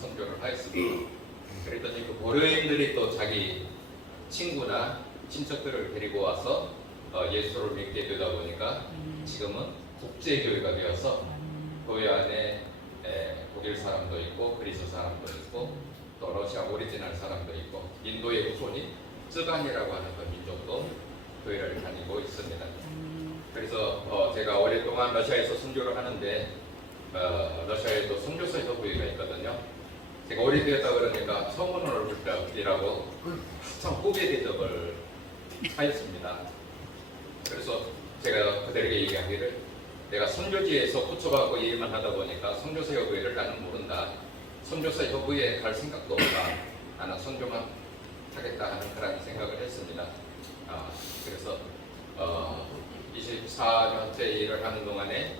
선교를 하였습니다. 그랬더니 그 고려인들이 또 자기 친구나 친척들을 데리고 와서 예수를 믿게 되다 보니까 지금은 국제교회가 되어서 교회 안에 독일 사람도 있고 그리스 사람도 있고 또 러시아 오리지널 사람도 있고 인도의 후손이 쯔간이라고 하는 그 민족도 교회를 다니고 있습니다. 그래서 제가 오랫동안 러시아에서 선교를 하는데 러시아에도 선교사 협의회가 있거든요. 제가 오래되었다 그러니까 서문을 올리라고 한참 후배 대접을 차였습니다. 그래서 제가 그들에게 얘기하기를 내가 선교지에서 고쳐받고 일만 하다 보니까 선교사 협의회를 나는 모른다. 선교사 협의회에 갈 생각도 없다. 나는 선교만 하겠다 하는 그런 생각을 했습니다. 그래서 24년째 일을 하는 동안에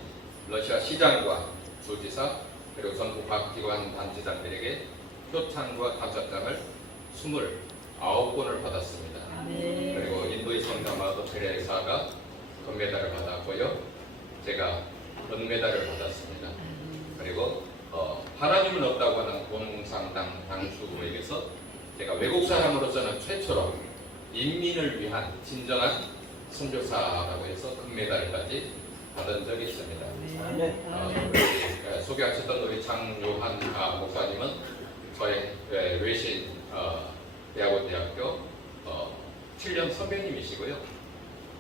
러시아 시장과 주지사 그리고 전국 각 기관 단체장들에게 표창과 감사장을 29건을 받았습니다. 그리고 인도의 성자 마더 테레사가 금메달을 받았고요. 제가 은메달을 받았습니다. 그리고 하나님은 없다고 하는 공산당 당수부에게서 제가 외국 사람으로서는 최초로 인민을 위한 진정한 선교사라고 해서 금메달까지 받은 적이 있습니다. 소개하셨던 우리 장요한 목사님은 저의 외신 대학원대학교 7년 선배님이시고요.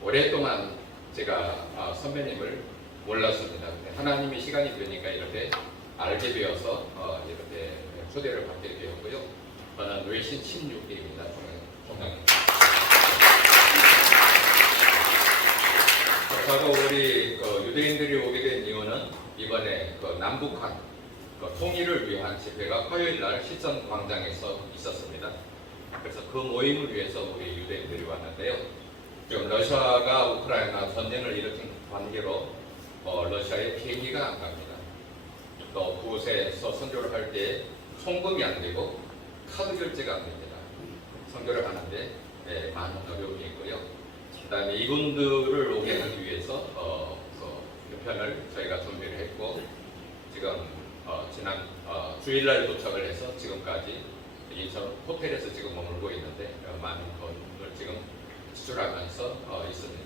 오랫동안 제가 선배님을 몰랐습니다. 하나님이 시간이 되니까 이렇게 알게 되어서 이렇게 초대를 받게 되었고요. 저는 외신 16기입니다. 총장님. 바로 우리 유대인들이 오게 된 이유는 이번에 남북한 통일을 위한 집회가 화요일 날 시청 광장에서 있었습니다. 그래서 그 모임을 위해서 우리 유대인들이 왔는데요. 지금 러시아가 우크라이나 전쟁을 일으킨 관계로 러시아에 비행기가 안 갑니다. 또 그곳에서 선교를 할 때 송금이 안 되고 카드 결제가 안 됩니다. 선교를 하는데 많은 어려움이 있고요. 그다음에 이분들을 오게 하기 위해서 그 편을 저희가 준비를 했고 지금 지난 주일날 도착을 해서 지금까지 인천 호텔에서 지금 머물고 있는데 많은 돈을 지금 지출하면서 있습니다.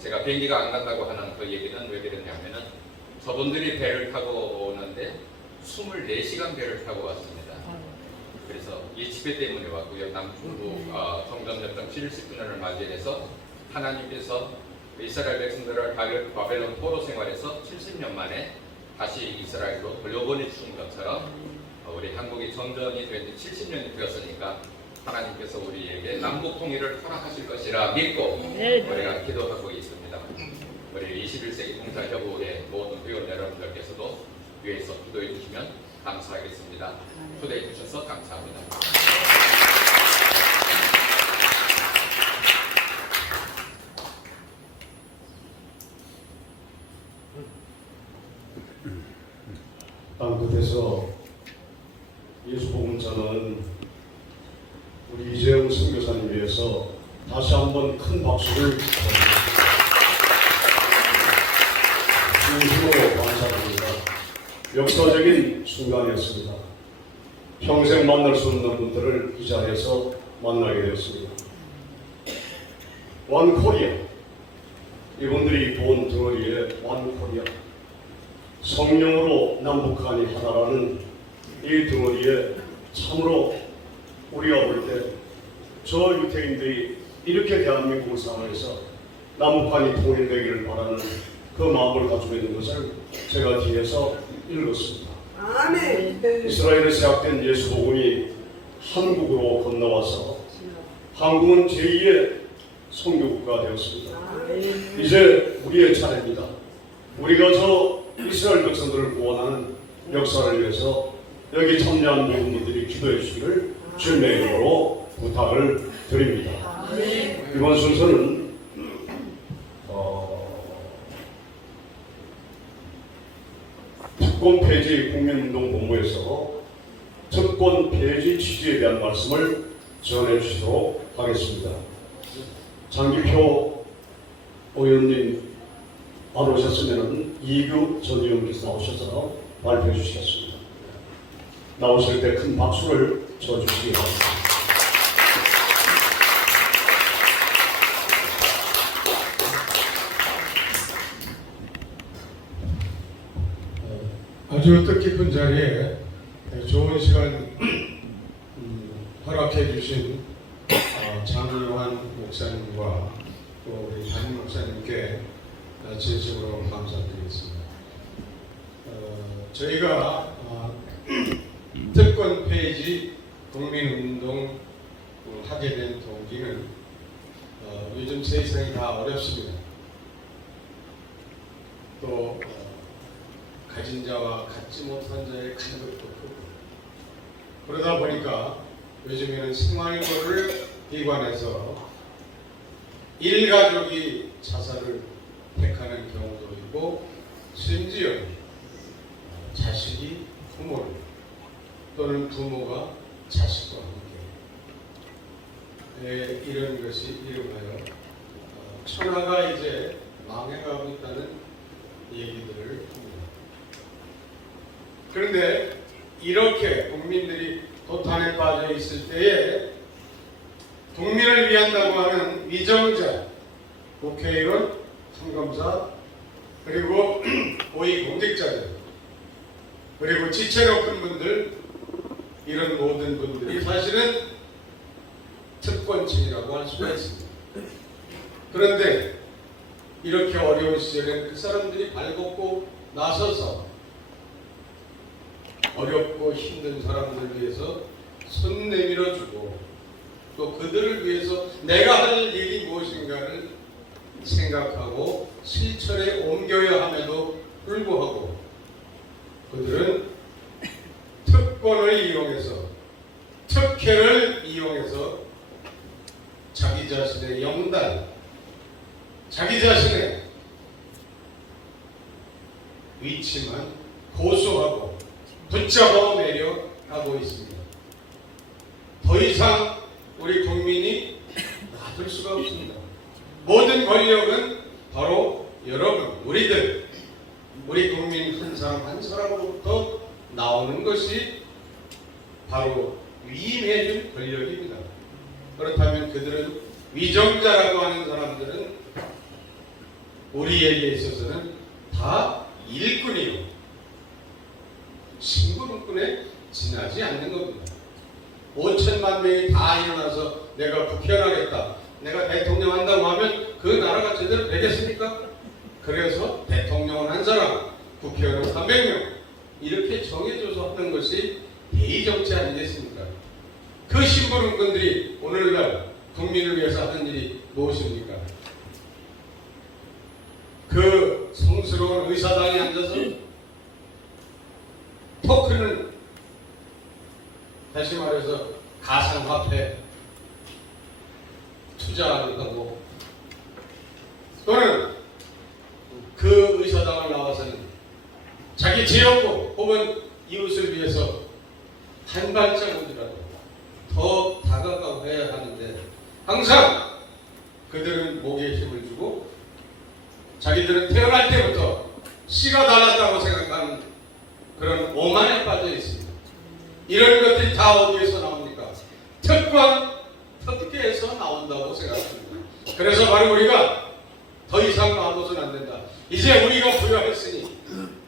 제가 비행기가 안 간다고 하는 그 얘기는 왜 그랬냐면은 저분들이 배를 타고 오는데 24시간 배를 타고 왔습니다. 그래서 이 집회 때문에 왔고요. 남중부 정전협정 70주년을 맞이해서 하나님께서 이스라엘 백성들을 바벨론 포로 생활에서 70년 만에 다시 이스라엘로 돌려보내 주신 것처럼 우리 한국이 정전이 된 지 70년이 되었으니까 하나님께서 우리에게 남북 통일을 허락하실 것이라 믿고 우리가 기도하고 있습니다. 우리 21세기 봉사협의회 모든 회원 여러분들께서도 위에서 기도해 주시면 감사하겠습니다. 초대해 주셔서 감사합니다. 땅끝에서 예수복음전은 우리 이재영 선교사님 위해서 다시 한번 큰 박수를 보내드립니다. 진심으로 감사드립니다. 역사적인 순간이었습니다. 평생 만날 수 없는 분들을 이 자리에서 만나게 되었습니다. 원 코리아, 이분들이 본 덩어리에 원 코리아, 성령으로 남북한이 하나라는 이 덩어리에 참으로 우리가 볼 때 저 유태인들이 이렇게 대한민국을 사랑해서 남북한이 통일되기를 바라는 그 마음을 가지고 있는 것을 제가 뒤에서 읽었습니다. 아멘. 이스라엘에 시작된 예수복음이 한국으로 건너와서 한국은 제2의 선교국가 되었습니다. 이제 우리의 차례입니다. 우리가 저 이스라엘 백성들을 구원하는 역사를 위해서 여기 참여한 모든 분들이 기도해 주시기를 주님의 이름으로 부탁을 드립니다. 이번 순서는 특권 폐지 국민운동본부에서 특권 폐지 취지에 대한 말씀을 전해 주시도록 하겠습니다. 장기표 의원님 안 오셨으면 이규 전 의원께서 나오셔서 발표해 주시겠습니다. 나오실 때 큰 박수를 쳐주시기 바랍니다. 아주 뜻깊은 자리에 좋은 시간 허락해 주신 장요한 목사님과 또 우리 담임 목사님께 진심으로 감사드리겠습니다. 저희가 특권 폐지 국민운동 하게 된 동기는 요즘 세상이 다 어렵습니다. 또 가진 자와 갖지 못한 자의 간격도 크고, 그러다 보니까 요즘에는 생활고를 기관해서 일가족이 자살을 택하는 경우도 있고, 심지어 자식이 부모를 또는 부모가 자식과 함께 이런 것이 이름하여 천하가 이제 망해가고 있다는 얘기들을 합니다. 그런데 이렇게 국민들이 도탄에 빠져 있을 때에 국민을 위한다고 하는 위정자, 국회의원, 판검사, 그리고 고위공직자들, 그리고 지체 높은 분들, 이런 모든 분들이 사실은 특권층이라고 할 수가 있습니다. 그런데 이렇게 어려운 시절에 그 사람들이 발벗고 나서서 어렵고 힘든 사람들을 위해서 손 내밀어주고, 또 그들을 위해서 내가 할 일이 무엇인가를 생각하고 실천에 옮겨야 함에도 불구하고 그들은 특권을 이용해서, 특혜를 이용해서 자기 자신의 영달, 자기 자신의 위치만 고수하고 붙잡아 매려 하고 있습니다. 더 이상 우리 국민이 놔둘 수가 없습니다. 모든 권력은 바로 여러분, 우리들, 우리 국민 한 사람 한 사람으로부터 나오는 것이 바로 위임해준 권력입니다. 그렇다면 그들은, 위정자라고 하는 사람들은 우리에게 있어서는 다 일꾼이요, 심부름꾼에 지나지 않는 겁니다. 5천만 명이 다 일어나서 내가 국회의원 하겠다, 내가 대통령 한다고 하면 그 나라가 제대로 되겠습니까? 그래서 대통령은 한 사람, 국회의원은 300명, 이렇게 정해줘서 하는 것이 대의정치 아니겠습니까? 그 심부름꾼들이 오늘날 국민을 위해서 하는 일이 무엇입니까? 그 성스러운 의사당에 앉아서 토큰을, 다시 말해서 가상화폐 투자한다고, 또는 그 의사당을 나와서는 자기 지역구 혹은 이웃을 위해서 한 발자국이라도 더 다가가야 하는데, 항상 그들은 목에 힘을 주고 자기들은 태어날 때부터 씨가 달랐다고 생각하는 그런 오만에 빠져 있습니다. 이런 것들이 다 어디에서 나옵니까? 특권, 특혜에서 나온다고 생각합니다. 그래서 바로 우리가 더 이상 놔둬서는 안 된다. 이제 우리가 부여했으니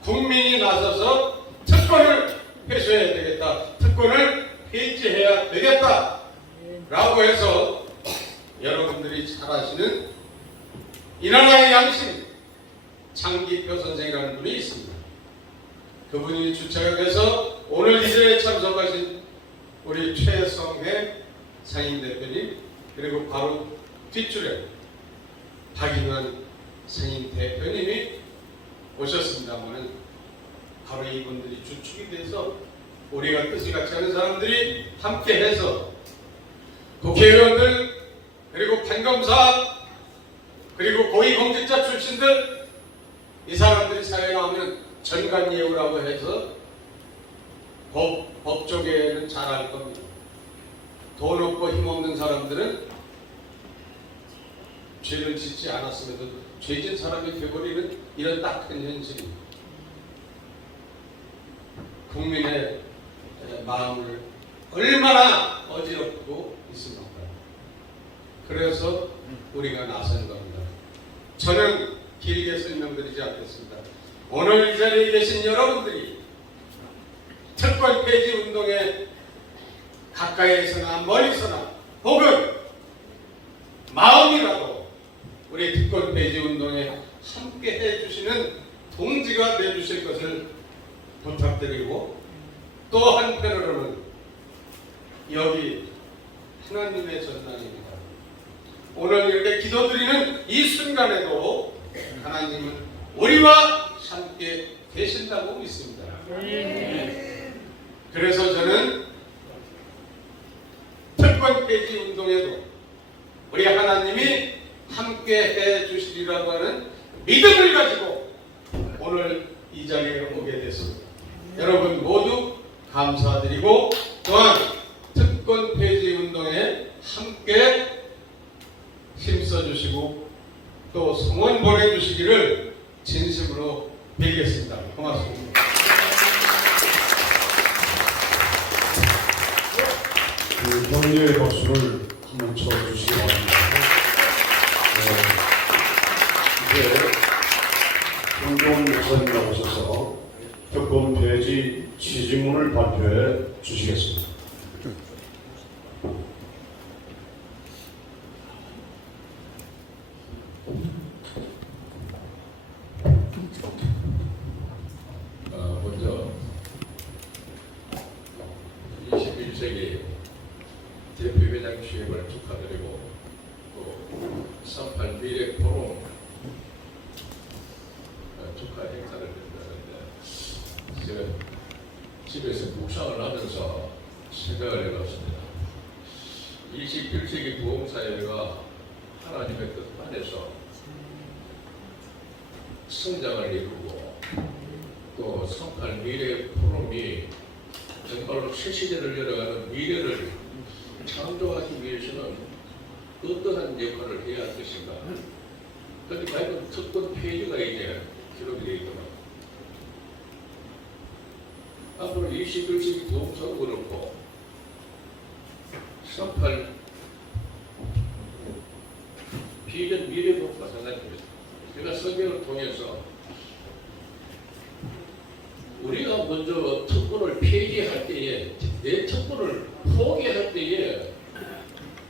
국민이 나서서 특권을 회수해야 되겠다, 특권을 폐지해야 되겠다 라고 해서 여러분들이 잘 아시는 이 나라의 양심 장기표 선생이라는 분이 있습니다. 그분이 주체가 돼서 오늘 이 자리에 참석하신 우리 최성해 상임대표님, 그리고 바로 뒷줄에 박인환 상임대표님이 오셨습니다만, 바로 이분들이 주축이 돼서 우리가 뜻이 같지 않은 사람들이 함께해서 국회의원들, 그리고 판검사, 그리고 고위공직자 출신들, 이 사람들이 사회에 나오면 전관예우라고 해서 법조계에는 잘 알 겁니다. 돈 없고 힘없는 사람들은 죄를 짓지 않았음에도 죄진 사람이 되어버리는 이런 딱한 현실입니다. 국민의 마음을 얼마나 어지럽고 있습니까? 그래서 우리가 나선 겁니다. 저는 길게 설명드리지 않겠습니다. 오늘 이 자리에 계신 여러분들이 특권 폐지 운동에 가까이에서나 멀리서나 혹은 마음이라도 우리 특권 폐지 운동에 함께 해주시는 동지가 되어주실 것을 부탁드리고, 또 한편으로는 여기 하나님의 전당입니다. 오늘 이렇게 기도드리는 이 순간에도 하나님은 우리와 함께 계신다고 믿습니다. 그래서 저는 특권 폐지 운동에도 우리 하나님이 함께 해 주시리라고 하는 믿음을 가지고 오늘 이 자리에 오게 됐습니다. 여러분 모두 감사드리고 또한 특권 폐지 운동에 함께 힘써 주시고 또 성원 보내주시기를 진심으로 빌겠습니다. 고맙습니다. 그 격려의 박수를 한번 쳐주시기 바랍니다. 이제 김종 목사님 나오셔서 특권 폐지 취지문을 발표해 주시겠습니다. 먼저 21세기 대표회장 취임을 축하드리고 또 38 미래 포럼 축하 행사를 했는데 제가 집에서 묵상을 하면서 생각을 해봤습니다. 21세기 부흥사회가 하나님의 뜻 안에서 성장을 이루고 또 38 미래 포럼이 정말로 새 시대를 열어가는 미래를 창조하기 위해서는 어떠한 역할을 해야 할 것인가. 그런데 과연 특권 폐지가 이제 기록이 되어 있더라고요. 앞으로 21세기 부흥사도 그렇고 38 비전 미래도 마찬가지입니다. 제가 성경을 통해서 우리가 먼저 특권을 폐지할 때에 내 특권을 포기할 때에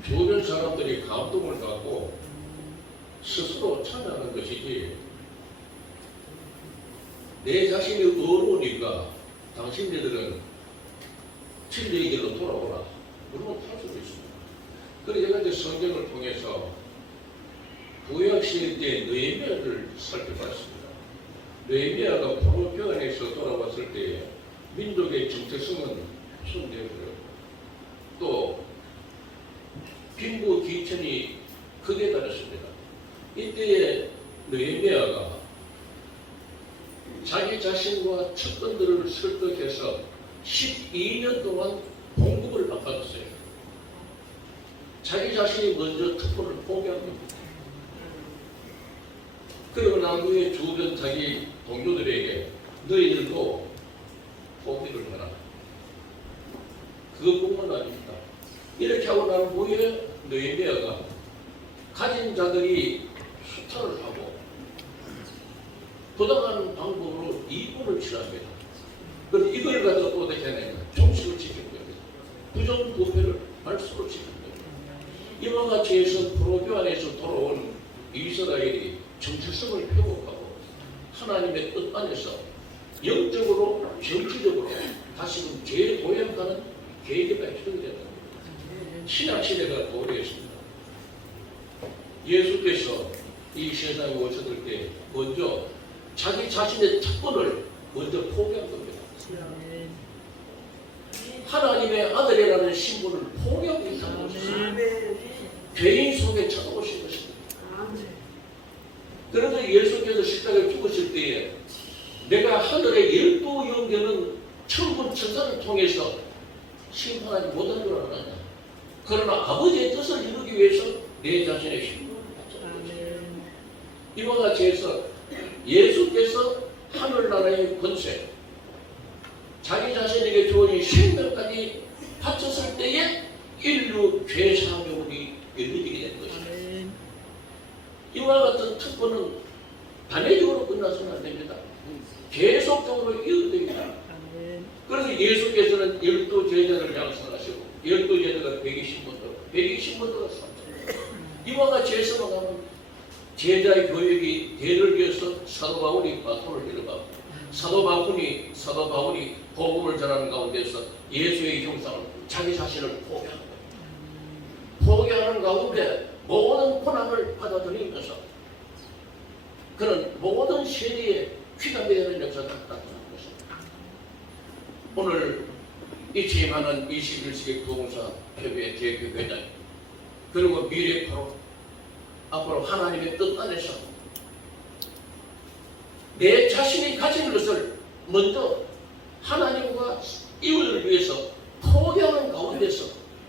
주변 사람들이 감동을 갖고 스스로 참여하는 것이지 내 자신이 어려우니까 당신네들은 진리의 길로 돌아오라 그러면 할 수도 있습니다. 그래서 제가 이제 성경을 통해서 구약시대 때 느헤미야를 살펴봤습니다. 느헤미야가 포로교환에서 돌아왔을 때 민족의 정체성은 훼손되었고요. 또 빈부 귀천이 크게 달했습니다. 이때에 느헤미야가 자기 자신과 측근들을 설득해서 12년 동안 공급을 바꿨어요. 자기 자신이 먼저 특권을 포기한 겁니다. 그리고 난 후에 주변 자기 동료들에게 너희들도 포기를 해라. 그것뿐만 아닙니다. 이렇게 하고 난 후에 느헤미야가 가진 자들이 수탈을 하고 부당한 방법으로 이권을 취합니다. 그래서 이걸 가지고 또 어떻게 하냐면 종식을 지키는 겁니다. 부정부패를 말수로 지키는 겁니다. 이와 같이 해서 포로교환에서 돌아온 이스라엘이 정체성을 회복하고 하나님의 뜻 안에서 영적으로 정치적으로 다시금 재도약하는 계기가 필요되는 겁니다. 신약시대가 도래했습니다. 예수께서 이 세상에 오셨을 때 먼저 자기 자신의 특권을 먼저 포기한 겁니다. 하나님의 아들이라는 신분을 포기하고 있다는 것입니다. 죄인 속에 찾아오신 것입니다. 그래서 예수께서 십자가에 죽으실 때에 내가 하늘의 12 영계는 천군 천사를 통해서 심판하지 못한 줄 알았냐. 그러나 아버지의 뜻을 이루기 위해서 내 자신의 신분을 바쳤습니다. 이와 같이 해서 예수께서 하늘나라의 권세, 자기 자신에게 주어진 생명까지 바쳤을 때에 인류 죄사함이 열리게 된 것입니다. 이와 같은 특권은 단회적으로 끝나서는 안 됩니다. 계속적으로 이어됩니다. 그래서 예수께서는 12제자를 양성하시고 12제자가 120문도가 3천. 이와 같이 해서 가면 제자의 교육이 대를 위해서 사도 바울이 바톤을 이뤄가고 사도 바울이 복음을 전하는 가운데서 예수의 형상을 자기 자신을 포기하는 거예요. 포기하는 가운데 모든 고난을 받아들이면서 그는 모든 세대에 귀가 되는 역사가 나타난 것입니다. 오늘 이 제임하는 21세기 부흥사 협의회 대표회장 그리고 미래파로 앞으로 하나님의 뜻 안에서 내 자신이 가진 것을 먼저 하나님과 이웃을 위해서 포기하는 가운데서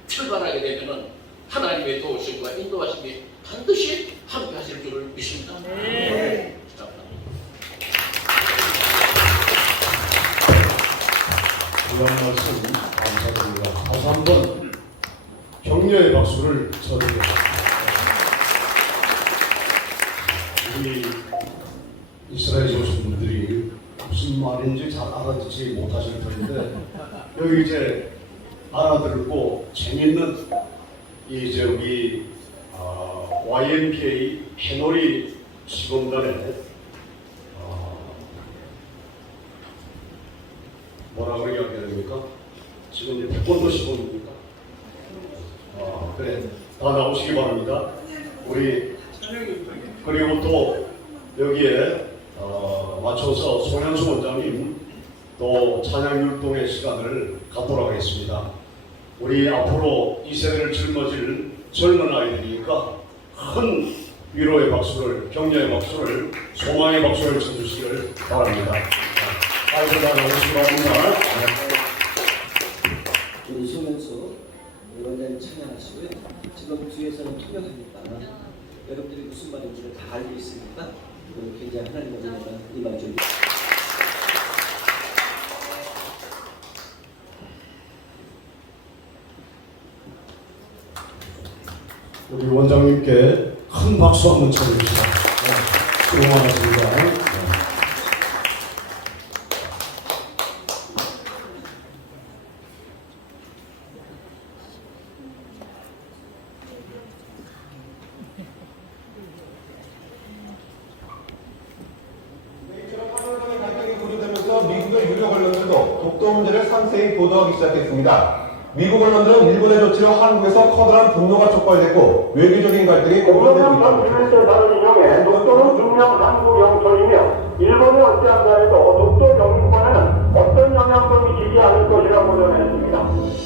출발하게 되면 하나님의 도우심과 인도하심이 반드시 함께 하실 줄을 믿습니다. 귀한 말씀 감사드립니다. 다시 한번 격려의 박수를 쳐드리겠습니다. 우리 이스라엘에 오신 분들이 무슨 말인지 잘 알아듣지 못하실 텐데 여기 이제 알아듣고 재밌는 이제 우리 YMCA 해놀이 시범단에 뭐라고 이야기해야 됩니까? 지금 이제 태권도 시범입니까? 그래 다 나오시기 바랍니다. 우리 그리고 또 여기에 맞춰서 송현수 원장님 또 찬양율동의 시간을 갖도록 하겠습니다. 우리 앞으로 이 세대를 짊어질 젊은 아이들이니까 큰 위로의 박수를, 격려의 박수를, 소망의 박수를 쳐주시길 바랍니다. 아이들 다 나오시기 바랍니다. 우리 송현수 원장님 찬양하시고요. 지금 뒤에서는 통역하니까 여러분들이 무슨 말인지를 다 알고 있으니까 굉장히 하나님의 은혜가 임할 줄. 우리 원장님께 큰 박수 한번 쳐주십시오. 수고 많으십니다. 미국의 유력 언론들도 독도 문제를 상세히 보도하기 시작했습니다. 미국 언론들은 일본의 조치로 한국에서 커다란 분노가 촉발됐고 외교적인 갈등이 고조되고 있습니다. 다른 인용에 독도는 중량 한국 영토이며 일본이 어찌한다 해도 독도 영유권에는 어떤 영향도 미치지 않을 것이라고 전했습니다.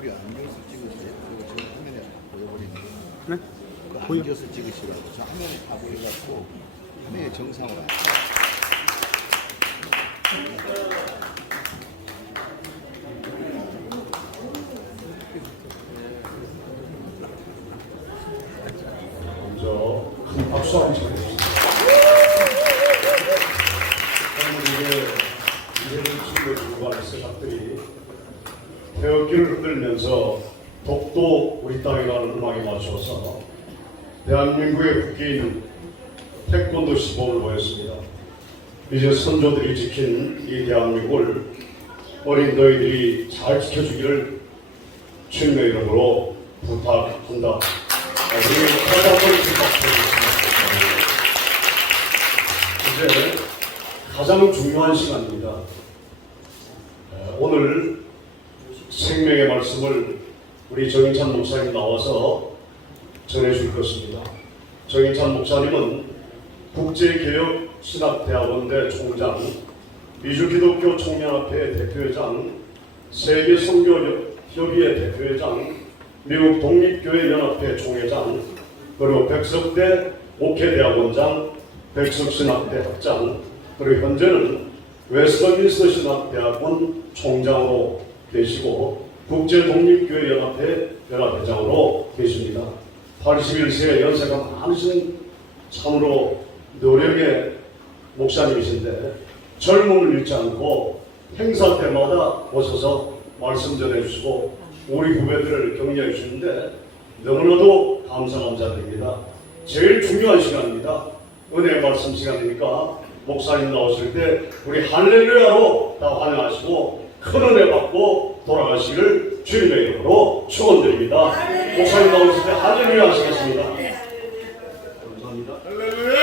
우리 안경에서 찍으세요. 저 화면에 보여버리는 거. 네? 그 안경에서 찍으시라고. 저 화면에 다 보여갖고 화면에 정상으로. 박수 한번 쳐주십시오. 한국의 이해를 친구 주고받은 스탑들이 태극기를 흔들면서 독도 우리 땅에 가는 음악에 맞춰서 대한민국의 국기인 태권도 시범을 보였습니다. 이제 선조들이 지킨 이 대한민국을 어린 너희들이 잘 지켜주기를 주님의 이름으로 부탁한다. 우리 다시 한번 부탁드리겠습니다. 이제 가장 중요한 시간입니다. 오늘 생명의 말씀을 우리 정인찬 목사님 나와서 전해줄 것입니다. 정인찬 목사님은 국제개혁신학대학원대 총장, 미주기독교 청년협회 대표회장, 세계선교협의회 대표회장, 미국 독립교회연합회 총회장, 그리고 백석대 목회대학원장, 백석신학대 학장, 그리고 현재는 웨스터민스터 신학대학원 총장으로 계시고 국제독립교회연합회 연합회장으로 계십니다. 81세 연세가 많으신 참으로 노력의 목사님이신데 젊음을 잃지 않고 행사 때마다 오셔서 말씀 전해주시고 우리 후배들을 격려해 주시는데 너무나도 감사드립니다. 제일 중요한 시간입니다. 은혜의 말씀 시간이니까 목사님 나오실 때 우리 할렐루야로 다 환영하시고 큰 은혜 받고 돌아가시기를 주님의 이름으로 축원드립니다. 목사님 나오실 때 할렐루야 하시겠습니다. 감사합니다. 할렐루야.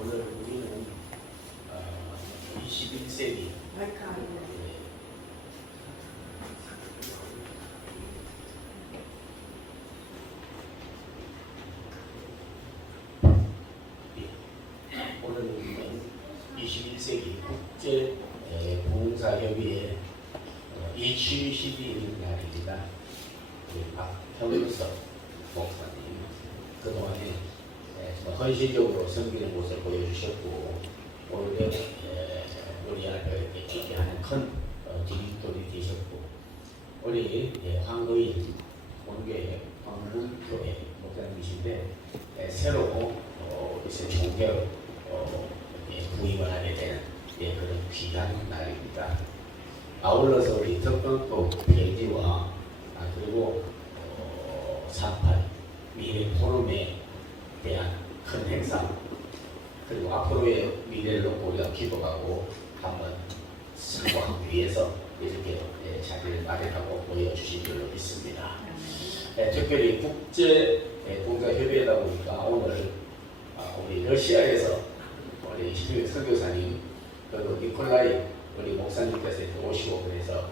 오늘 우리는 21세기 오늘은 21세기 국제 봉사협의회 2012일 날입니다. 박형석 목사님 그동안에 헌신적으로 섬기는 모습을 보여주셨고 오늘 우리 앞에 기대하는 큰 디지털이 되셨고 우리 황의인 본교회 황문교회 목사님이신데 새로 이제 종교로 부임을 하게 되는 그런 귀한 날입니다. 아울러서 우리 특별도 폐지와 그리고 38 미래 포럼에 대한 큰 행사 그리고 앞으로의 미래를 놓고 우리가 기도하고 한번 성공하기 위해서 이렇게 자기를 마련하고 보여주신 줄로 믿습니다. 특별히 국제 봉사협의회다 보니까 오늘 우리 러시아에서 우리 선교사님 그리고 니콜라이 우리 목사님께서 오시고 그래서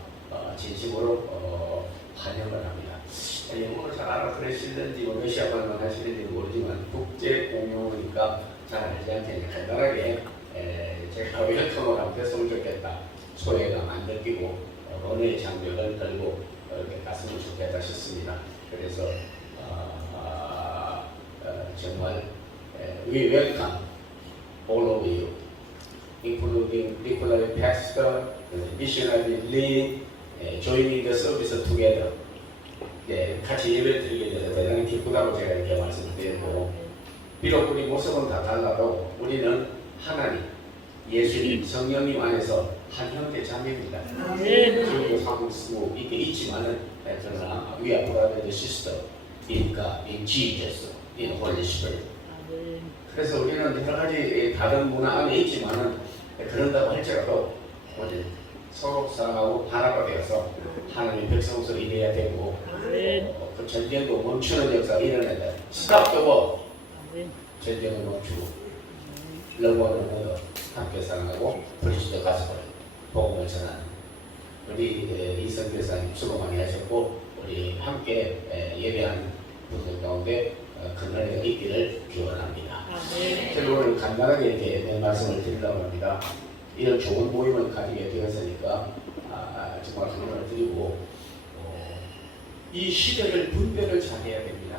진심으로 환영을 합니다. 영어를 잘 알아들으시는지 러시아 발만 하시는지 모르지만 국제 공용어니까 잘 알지 않게 간단하게 제가 웰컴을 하면 됐으면 좋겠다. 소외감 안 느끼고 언어의 장벽을 걸고 이렇게 갔으면 좋겠다 싶습니다. 그래서 정말 we welcome all of you, including Nikolai Pastor, missionary Lee, joining the service together. 같이 예배 드리게 돼서 대단히 기쁘다고 제가 이렇게 말씀드리고 비록 우리 모습은 다 달라도 우리는 하나님, 예수님, 성령님 안에서 한 형제 자매입니다. 그리고 상수 이렇게 있지만은 그러나 we are brother and sister in God, in Jesus, in Holy Spirit. 그래서 우리는 여러 가지 다른 문화 안에 있지만은 그런다고 할지라도 우리 서로 사랑하고 하나가 되어서 하나님의 백성으로 일해야 되고 그 전쟁도 멈추는 역사가 일어나야 돼. 스탑되고 전쟁을 멈추고 러브하는 함께 사랑하고 그리스도 가스를 복음을 전하는 우리 이성교 사님 수고 많이 하셨고 우리 함께 예배한 분들 가운데 그날에 있기를 기원합니다. 제가 오늘 간단하게 이렇게 내 말씀을 드리려고 합니다. 이런 좋은 모임을 가지게 되었으니까 정말 감사를 드리고 이 시대를 분별을 잘해야 됩니다.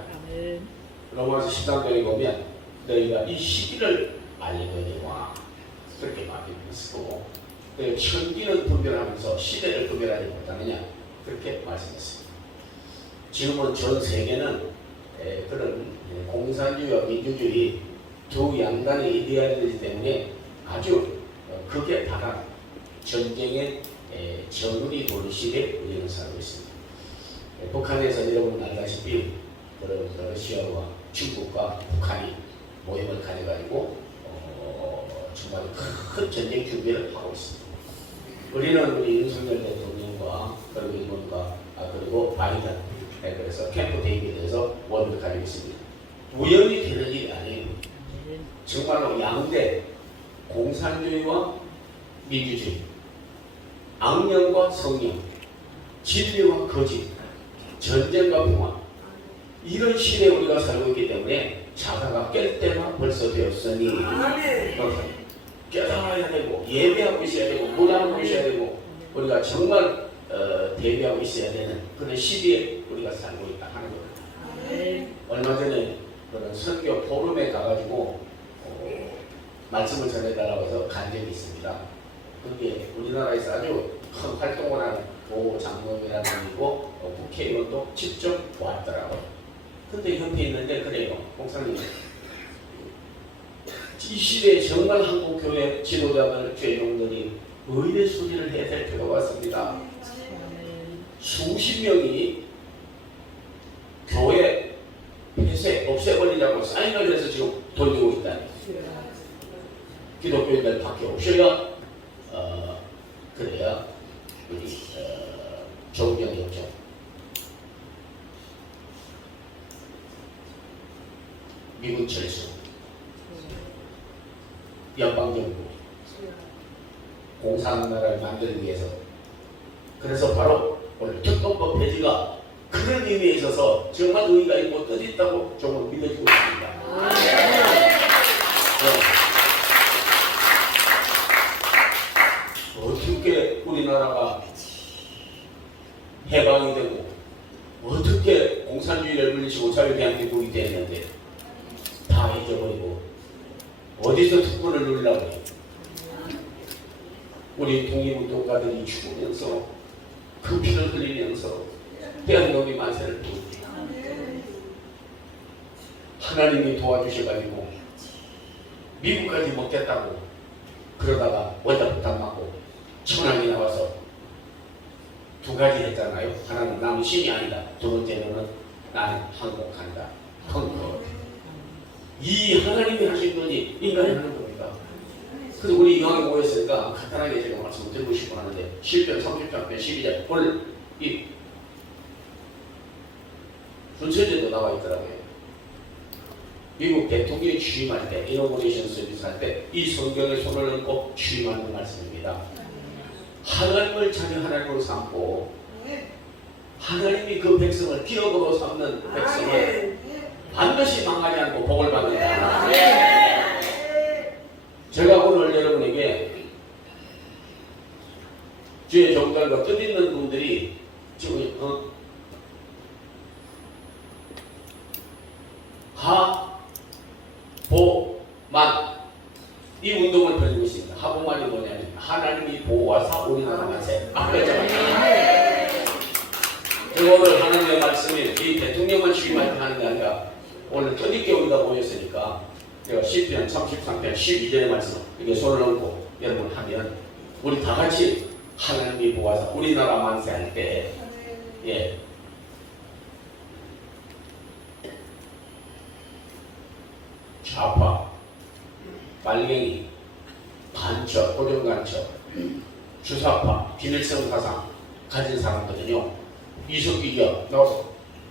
로마서 13장에 보면 너희가 이 시기를 알거니와 그렇게 말했고 천기는 분별하면서 시대를 구별하지 못하느냐 그렇게 말씀했습니다. 지금은 전 세계는 그런 공산주의와 민주주의 두 양단의 이데올로기 때문에 아주 극에 달한 전쟁의 전운이 도는 시대에 우리는 살고 있습니다. 북한에서 여러분 알다시피 러시아와 중국과 북한이 모임을 가져가지고 정말 큰 전쟁 준비를 하고 있습니다. 우리는 우리 윤석열 대통령과 그리고 일본과 그리고 바이든 그래서 캠프 데이비드에서 원을 가지고 있습니다. 우연히 되는 일이 아니에요. 정말로 양대 공산주의와 민주주의, 악령과 성령, 진리와 거짓, 전쟁과 평화 이런 시대에 우리가 살고 있기 때문에 자다가 깰 때가 벌써 되었으니 깨달아야 되고 예배하고 있어야 되고 문화하고 있어야 되고 우리가 정말 대비하고 있어야 되는 그런 시대에 우리가 살고 있다 하는 겁니다. 얼마 전에 그런 선교 포럼에 가가지고 말씀을 전해달라고 해서 간 적이 있습니다. 그게 우리나라에서 아주 큰 활동을 하는 고 장로님이라는 분이고 국회의원도 직접 왔더라고요. 근데 옆에 있는데 그래요. 목사님 이 시대에 정말 한국교회 지도자들, 죄종들이 의의 소리를 해야 될 필요가 왔습니다. 수십 명이 교회 폐쇄, 없애버리자고 사인을 해서 지금 돌리고 있다니. 기독교인들 밖에 오셔야 그래야 우리 정경이 없죠. 미군 철수, 연방정부, 공산나라를 만들기 위해서. 그래서 바로 오늘 특검법 폐지가 그런 의미에 있어서 정말 의의가 있고 뜻이 있다고 정말 믿어지고 있습니다. 어떻게 우리나라가 해방이 되고 어떻게 공산주의를 물리치고 자유대한민국이 됐는데 다 잊어버리고 어디서 특권을 누리려고 해요. 우리 독립운동가들이 죽으면서 그 피를 흘리면서 대한민국이 만세를 부르고 하나님이 도와주셔가지고 미국까지 먹겠다고 그러다가 원자폭탄 맞고 천황이 나와서 두 가지 했잖아요. 하나는 나는 신이 아니다. 두 번째는 나는 한국 간다. 한국. 이 하나님이 하신 거지 인간이 하는 겁니다. 그래서 우리 이왕에 모였으니까 간단하게 제가 말씀을 드리고 싶어 하는데 시편 30장 12절 오늘 이 순서제도 나와 있더라고요. 미국 대통령이 취임할 때 이노베이션 서비스 할 때 이 성경에 손을 얹고 취임하는 말씀입니다. 하나님을 자기 하나님으로 삼고 하나님이 그 백성을 기업으로 삼는 백성을 반드시 망하지 않고 복을 받는다. 제가 오늘 여러분에게 주의 정달과 뜻있는 분들이 지금 하보만 이 운동을 벌이고 있습니다. 하보만이 뭐냐면 하나님이 보호하사 우리나라 만세. 제가 오늘 하나님의 말씀이 이 대통령만 취임할 때 하는 게 아니라 오늘 뜻있게 우리가 모였으니까 제가 시편 33편 12절의 말씀 이렇게 손을 얹고 여러분 하면 우리 다 같이 하나님이 보호하사 우리나라 만세 할 때 예. 좌파, 빨갱이, 간첩, 고정간첩, 주사파, 비밀성 사상 가진 사람들은요 이석기가 나와서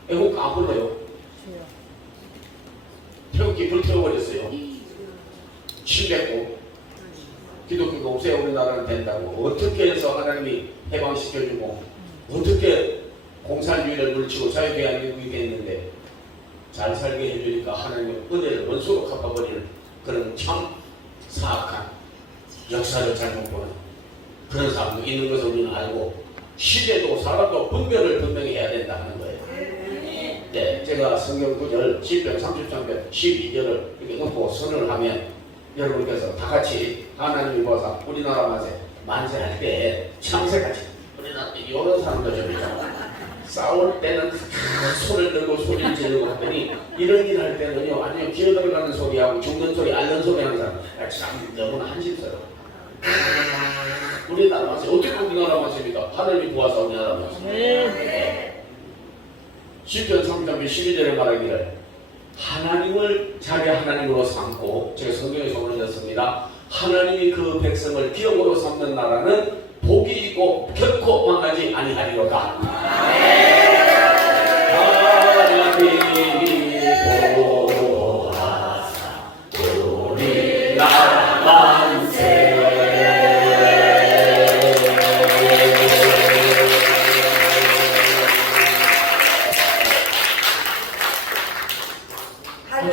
애국 안 불러요. 태극기 불태워버렸어요. 침뱉고 기독교가 없애야 우리나라는 된다고 어떻게 해서 하나님이 해방시켜주고 어떻게 공산주의를 물리치고 자유대한민국이 됐는데 잘 살게 해주니까 하나님의 은혜를 원수로 갚아버리는 그런 참 사악한 역사를 잘못 보는 그런 사람도 있는 것을 우리는 알고 시대도 사람도 분별을 분명히 해야 된다 하는 거예요. 네, 제가 성경 구절 시편 33편 12절을 이렇게 놓고 선언을 하면 여러분께서 다 같이 하나님이 보사 우리나라 만세 만세할 때 창세같이 우리나라 여러 사람들 좀 있잖아. 싸울 때는 손을 들고 소리를 지르고 하더니 이런 일 할 때는요 아니요 기어들어가는 소리하고 죽는 소리 앓는 소리 하는 사람 참 너무나 한심스러워. 우리나라 마세 어떻게 우리나라 마세입니까? 하늘이 보아서 우리나라 마세. 시편 3장 12절에 말하기를 하나님을 자기 하나님으로 삼고 제가 성경에 소문했습니다. 하나님이 그 백성을 기업으로 삼는 나라는 복이 있고 결코 망하지 아니하리로다. 하나님이 보호하사 우리나라 만세.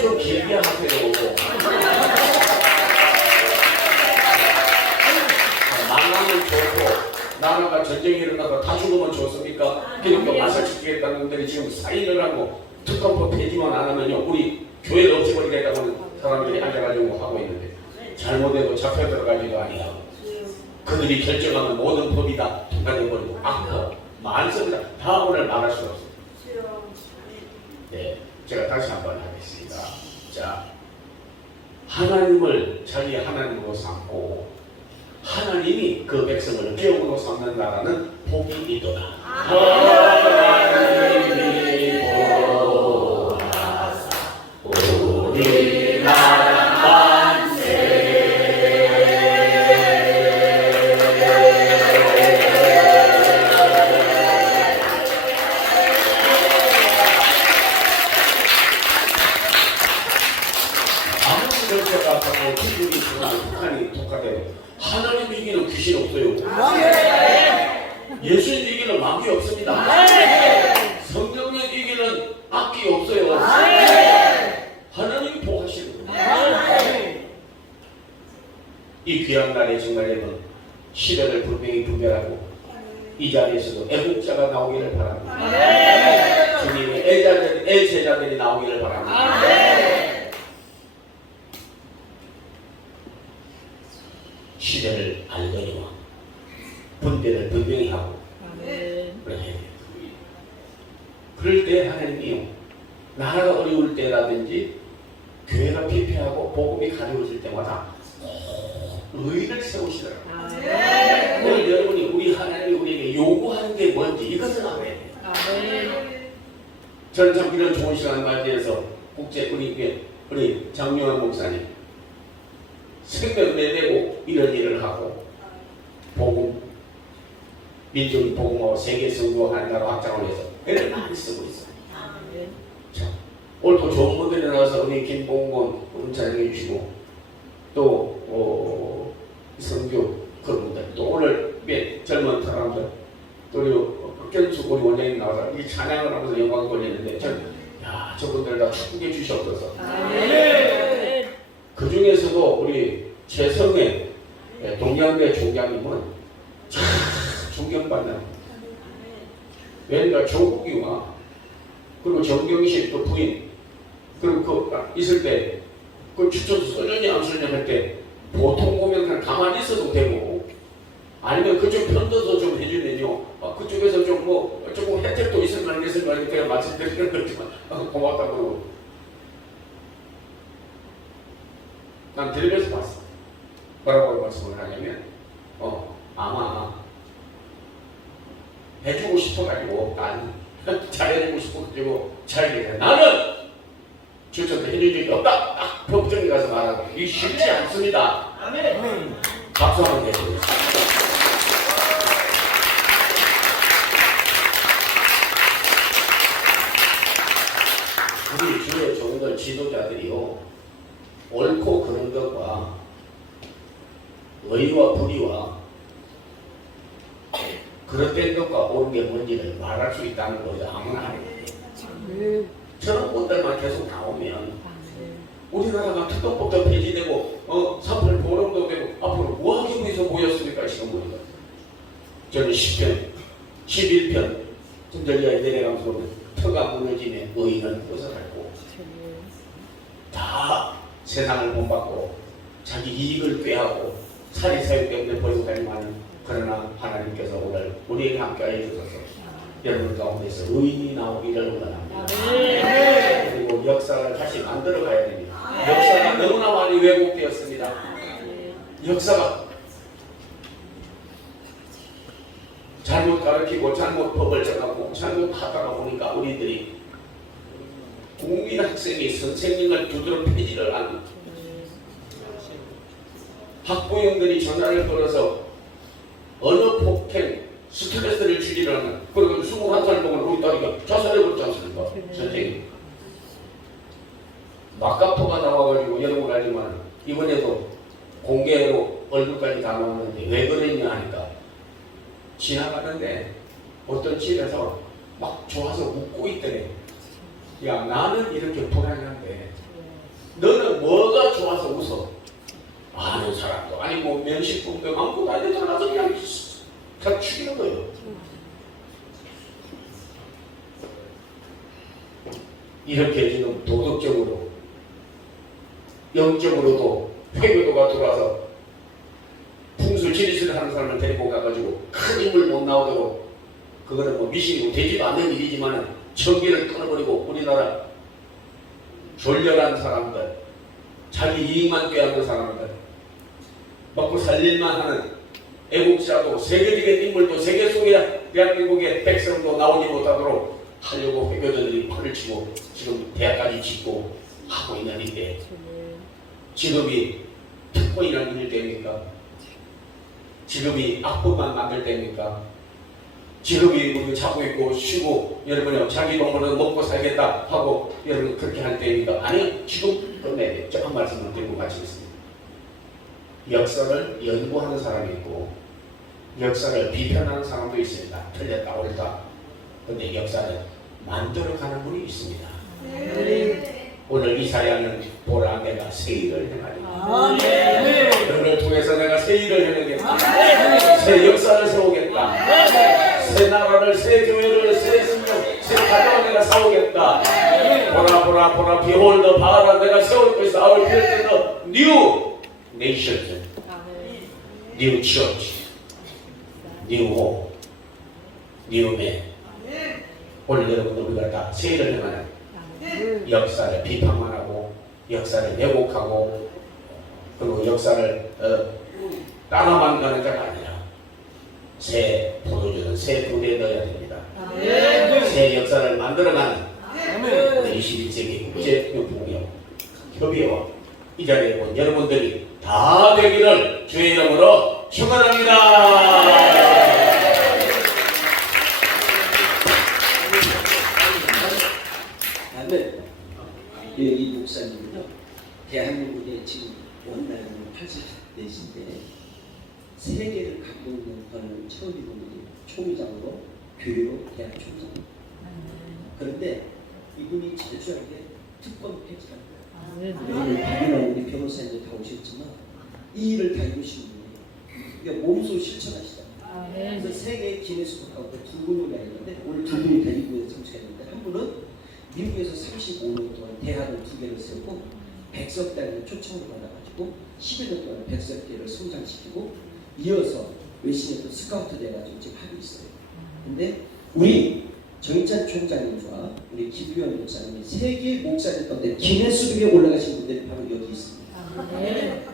좀 길게 하세요. 망하면 좋고 나라가 전쟁이 일어나서 다 죽으면 좋습니까? 그러니까 마사 지키겠다는 분들이 지금 사인을 하고 특검법 폐지만 안 하면요 우리 교회를 없애버리겠다는 사람들이 앉아가지고 하고 있는데 잘못해도 잡혀 들어가지도 아니하고 그들이 결정하는 모든 법이 다 통과되어버리고 악법 많습니다. 다 오늘 말할 수 없습니다. 네, 제가 다시 한번 하겠습니다. 자, 하나님을 자기 하나님으로 삼고 하나님이 그 백성을 기업으로 삼는 나라는 복이 있도다. 하나님이 보호하사 우리나라 만세. 아무리 정세가 하고 기술이 있으나 북한이 독하대요. 하나님 이기는 귀신 없어요. 예수님 이기는 마귀 없습니다. 성령님 이기는 악기 없어요. 하나님이 보호하시는 거예요. 이 귀한 날에 정말 여러분 시대를 분명히 분별하고 이 자리에서도 애국자가 나오기를 바랍니다. 주님의 애제자들이 나오기를 바랍니다. 시대를 알거니와 분별을 분명히 하고 그럴 때 하나님이요 나라가 어려울 때라든지 교회가 피폐하고 복음이 가려워질 때마다 의를 세우시더라고요. 오늘 여러분이 우리 하나님이 우리에게 요구하는 게 뭔지 이것을 알아야 돼요. 저는 참 이런 좋은 시간을 맞이해서 국제 우리 장용환 목사님 생명 내내고 이런 일을 하고 복음 민족 복음하고 세계 선교하는 나라 확장을 위해서 애를 많이 쓰고 있어요. 자, 오늘 또 좋은 분들이 나와서 우리 김봉곤 은찬해 주시고 또 선교 그런 분들 또 오늘 젊은 사람들 또 우리 박견수 우리 원장님 나와서 이 찬양을 하면서 영광 돌리는데 야 저분들 다 축복해 주시옵소서. 그 중에서도 우리 최성의 동양대 총장님은 참 존경받는 왠가 조국이와 그리고 정경실 또 부인 그리고 그 있을 때 그 추천수 써줬냐 안 써줬냐 할 때 보통 보면 그냥 가만히 있어도 되고 아니면 그쪽 편도도 좀 해주면요 그쪽에서 좀 뭐 조금 혜택도 있으면 알겠으면 그냥 말씀드리는 거지만 고맙다고 난 텔레비에서 봤어. 뭐라고 말씀을 하냐면 아마 해주고 싶어가지고 난 잘해주고 싶어가지고 잘해. 나는 추천도 해준 적이 없다. 딱 법정에 가서 말하고 이게 쉽지 않습니다. 아멘. 박수 한번 내주세요. 우리 주의 종들 지도자들이요 옳고 그른 것과 의와 불의와 그릇된 것과 옳은 게 뭔지를 말할 수 있다는 거죠. 아무나 하는 거예요. 저런 것들만 계속 나오면 우리나라가 특검법도 폐지되고 사설 보름도 되고 앞으로 뭐하기 위해서 모였습니까? 지금 우리가 저는 10편 11편 등절리에 내려가면서 보면 터가 무너지면 의인은 벗어날고 다 세상을 본받고 자기 이익을 꾀하고 살이 사육 때문에 버리고 다니지만 그러나 하나님께서 오늘 우리에게 함께하여 주셔서 여러분 가운데서 의인이 나오기를 원합니다. 그리고 역사를 다시 만들어 가야 됩니다. 역사가 너무나 많이 왜곡되었습니다. 역사가 잘못 가르치고 잘못 법을 정하고 잘못 하다가 보니까 우리들이 국민 학생이 선생님을 두드러 패지를 않고 학부형들이 전화를 걸어서 언어 폭행, 스트레스를 줄이라는 그리고 21살 먹은 우리 딸이가 자살해버렸지 않습니까? 선생님 마카포가 나와가지고 여러분 알지만 이번에도 공개로 얼굴까지 다 나왔는데 왜 그랬냐 하니까 지나가는데 어떤 집에서 막 좋아서 웃고 있더래. 야 나는 이렇게 불안한데 너는 뭐가 좋아서 웃어? 아는 사람도 아니고 면식품도 아무것도 아닌데 들어가서 그냥 다 죽이는 거예요. 이렇게 지금 도덕적으로 영적으로도 회교도가 들어와서 풍술 지리수를 하는 사람을 데리고 가가지고 큰 인물 못 나오도록 그거는 뭐 미신이고 되지도 않는 일이지만 전기를 끊어버리고 우리나라 졸렬한 사람들 자기 이익만 꾀하는 사람들 먹고 살릴만 하는 애국자도 세계적인 인물도 세계 속에 대한민국의 백성도 나오지 못하도록 하려고 회교도들이 판을 치고 지금 대학까지 짓고 하고 있는데 직업이 특권이라는 일 됩니까? 직업이 악법만 만들 때입니까? 직업이 우리 자고 있고 쉬고 여러분이 자기 돈으로 먹고 살겠다 하고 여러분 그렇게 할 때입니까? 아니 지금 끝내야 돼. 한 말씀을 드리고 마치겠습니다. 역사를 연구하는 사람이 있고 역사를 비판하는 사람도 있습니다. 틀렸다 옳다. 근데 역사를 만들어가는 분이 있습니다. 오늘 이사야는 보라 내가 새 일을 행하리라. 너를 통해서 내가 새 일을 해내겠다. 새 역사를 세우겠다. 새 나라를 새 교회를 새 생명 새 가정을 내가 세우겠다. 보라 보라 보라 behold 봐라 내가 세울 것이다. I will build the new nation, new church, new home, new man. 오늘 여러분 우리가 다 새 일을 행하는 역사를 비판만 하고 역사를 왜곡하고 그리고 역사를 따라만 가는 자가 아니라 새 포도주는 새 불에 넣어야 됩니다. 새 역사를 만들어가는 21세기 국제협동력 협의회와 이 자리에 온 여러분들이 다 되기를 주의 이름으로 축원합니다. 이 목사님은요 대한민국에 지금 원나라는 84대신데 세계를 갖고 있는 거는 처음인 분이 총장으로 교육 대학 총장. 그런데 이분이 철저하게 특권 폐지한 거예요. 오늘 박인환 우리 변호사님도 다 오셨지만 이 일을 다 이루신 분이에요. 그러니까 몸소 실천하시잖아요. 그래서 세계 기네스북하고 두 분이 있는데 오늘 두 분이 다 이분에 참석했는데 한 분은 미국에서 35년 동안 대학을 2개를 세우고 100석단을 초청을 받아가지고 11년 동안 100석대를 성장시키고 이어서 외신에 또 스카우트 돼가지고 지금 하고 있어요. 근데 우리 정인찬 총장님과 우리 김규현 목사님이 세계 목사님 가운데 기네스북에 올라가신 분들이 바로 여기 있습니다.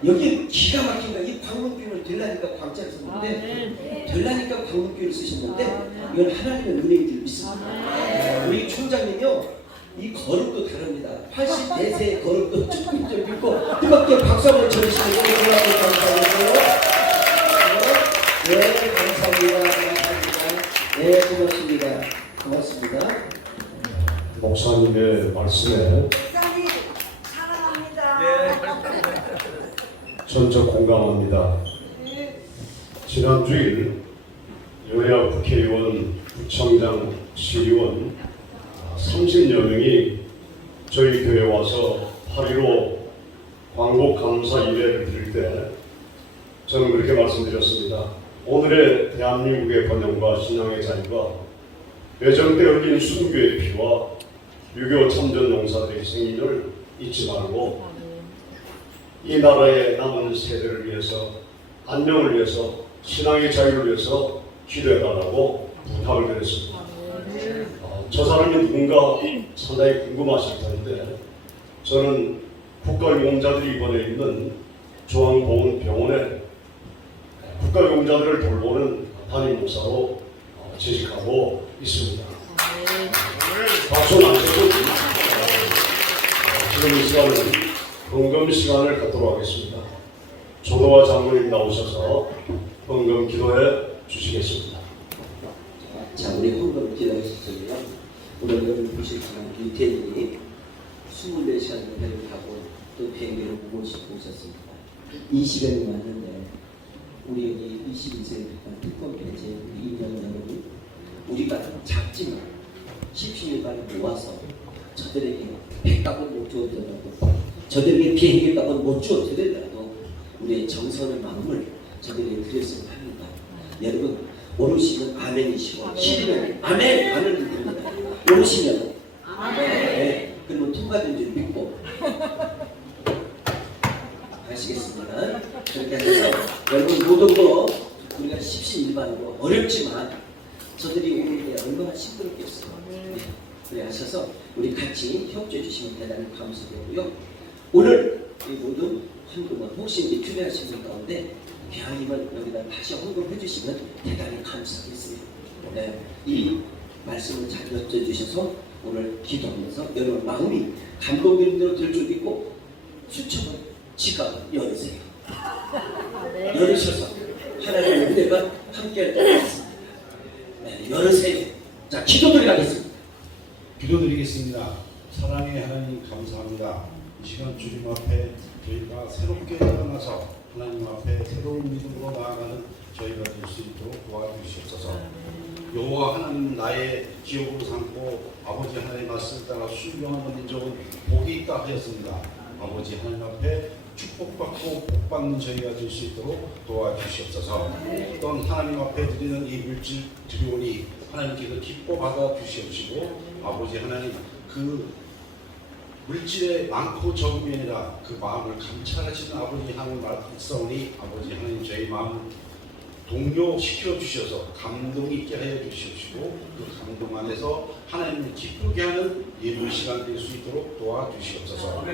여기 기가 막힌 거, 이 광문교를 들라니까 광자를 썼는데 들라니까 광문교를 쓰셨는데 이건 하나님의 은혜인 줄 믿습니다. 우리 총장님이요 이 걸음도 다릅니다. 84세의 걸음도 조금 좀 있고 뜨겁게 박수 한번 쳐주시면 감사합니다. 네, 감사합니다. 네, 고맙습니다. 고맙습니다. 목사님의 말씀에 전적 공감합니다. 지난주일 여야 국회의원, 구청장, 시의원 30여 명이 저희 교회에 와서 8.15 광복 감사 예배를 드릴 때 저는 그렇게 말씀드렸습니다. 오늘의 대한민국의 번영과 신앙의 자유가 배정때 흘린 순교의 피와 6.25 참전 용사들의 생인을 잊지 말고 이 나라의 남은 세대를 위해서 안녕을 위해서, 신앙의 자유를 위해서 기도해달라고 부탁을 드렸습니다. 저 사람이 누군가 상당히 궁금하실 텐데, 저는 국가유공자들이 입원해 있는 중앙보훈병원에 국가유공자들을 돌보는 담임 목사로 재직하고 있습니다. 박수 안 쳐도 지금 이 시간은 헌금 시간을 갖도록 하겠습니다. 조도와 장로님 나오셔서 헌금 기도해 주시겠습니다. 자, 우리 헌금 기도하셨어요. 오늘 여러분 보실 사람 유태인이 24시간 배를 타고 또 비행기를 모시고 오셨습니다. 20여 명 왔는데 우리 여기 22세 특권 배제 우리 임양 여러분, 우리가 작지만 10시일간을 모아서 저들에게 백값은 못 주었더라도, 저들에게 비행기 값은 못 주었더라도 우리의 정성의 마음을 저들에게 드렸으면 합니다. 여러분, 모르시면 아멘이시고 싫으면 아멘 하는 겁니다. 모르시면 아멘. 네, 그러면 통과된 줄 믿고 하시겠습니다. 그렇게 해서 여러분 모두도 우리가 십시일반으로 어렵지만 저들이 오는데 얼마나 시끄럽겠어요. 네, 그래 하셔서 우리 같이 협조해 주시면 대단히 감사드리고요. 오늘 이 모든 헌금은 혹시 이제 준비하신 분 가운데 대한님을 여기다 다시 헌금해 주시면 대단히 감사하겠습니다. 네, 이 말씀을 잘 여쭤주셔서 오늘 기도하면서 여러분 마음이 감동되는 대로 될 줄 믿고 수첩은 지갑을 열으세요. 열으셔서 하나님의 은혜가 함께 하겠습니다. 네, 열으세요. 자, 기도 드리겠습니다. 기도드리겠습니다. 사랑의 하나님 감사합니다. 이 시간 주님 앞에 저희가 새롭게 태어나서 하나님 앞에 새로운 믿음으로 나아가는 저희가 될 수 있도록 도와주시옵소서. 여호와 하나님 나의 기업으로 삼고 아버지 하나님의 말씀을 따라 순종하는 민족은 복이 있다 하였습니다. 아버지 하나님 앞에 축복받고 복받는 저희가 될 수 있도록 도와주시옵소서. 또한 하나님 앞에 드리는 이 물질 드리오니 하나님께서 기뻐 받아 주시옵시고, 아버지 하나님 그 물질에 많고 적음이 아니라 그 마음을 감찰하시는 아버지 하나님 말씀이니 아버지 하나님 저희 마음을 동요시켜 주셔서 감동 있게 하여 주시옵시고, 그 감동 안에서 하나님을 기쁘게 하는 예배 시간 될 수 있도록 도와주시옵소서.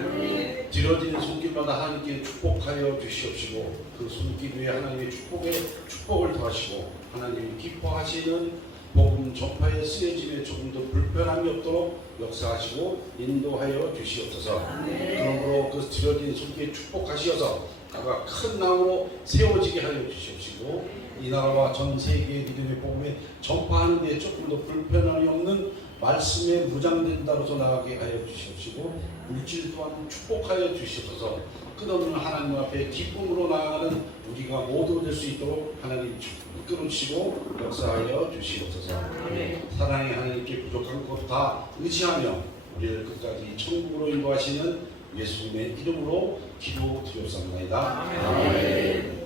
드려지는 손길마다 하나님께 축복하여 주시옵시고, 그 손길 위에 하나님의 축복을 더하시고 하나님이 기뻐하시는 복음 전파에 쓰여짐에 조금 더 불편함이 없도록 역사하시고 인도하여 주시옵소서. 그러므로 그 드려진 손길에 축복하시어서 그가 큰 나무로 세워지게 하여 주시옵시고, 이 나라와 전 세계의 믿음의 복음에 전파하는 데 조금 더 불편함이 없는 말씀에 무장된 자로서 나가게 하여 주시옵시고, 물질 또한 축복하여 주시옵소서. 끝없는 하나님 앞에 기쁨으로 나아가는 우리가 모두 될 수 있도록 하나님 이끌으시고 역사하여 주시옵소서. 사랑의 하나님께 부족한 것 다 의지하며 우리를 끝까지 천국으로 인도하시는 예수님의 이름으로 기도드렸사옵나이다. 아멘.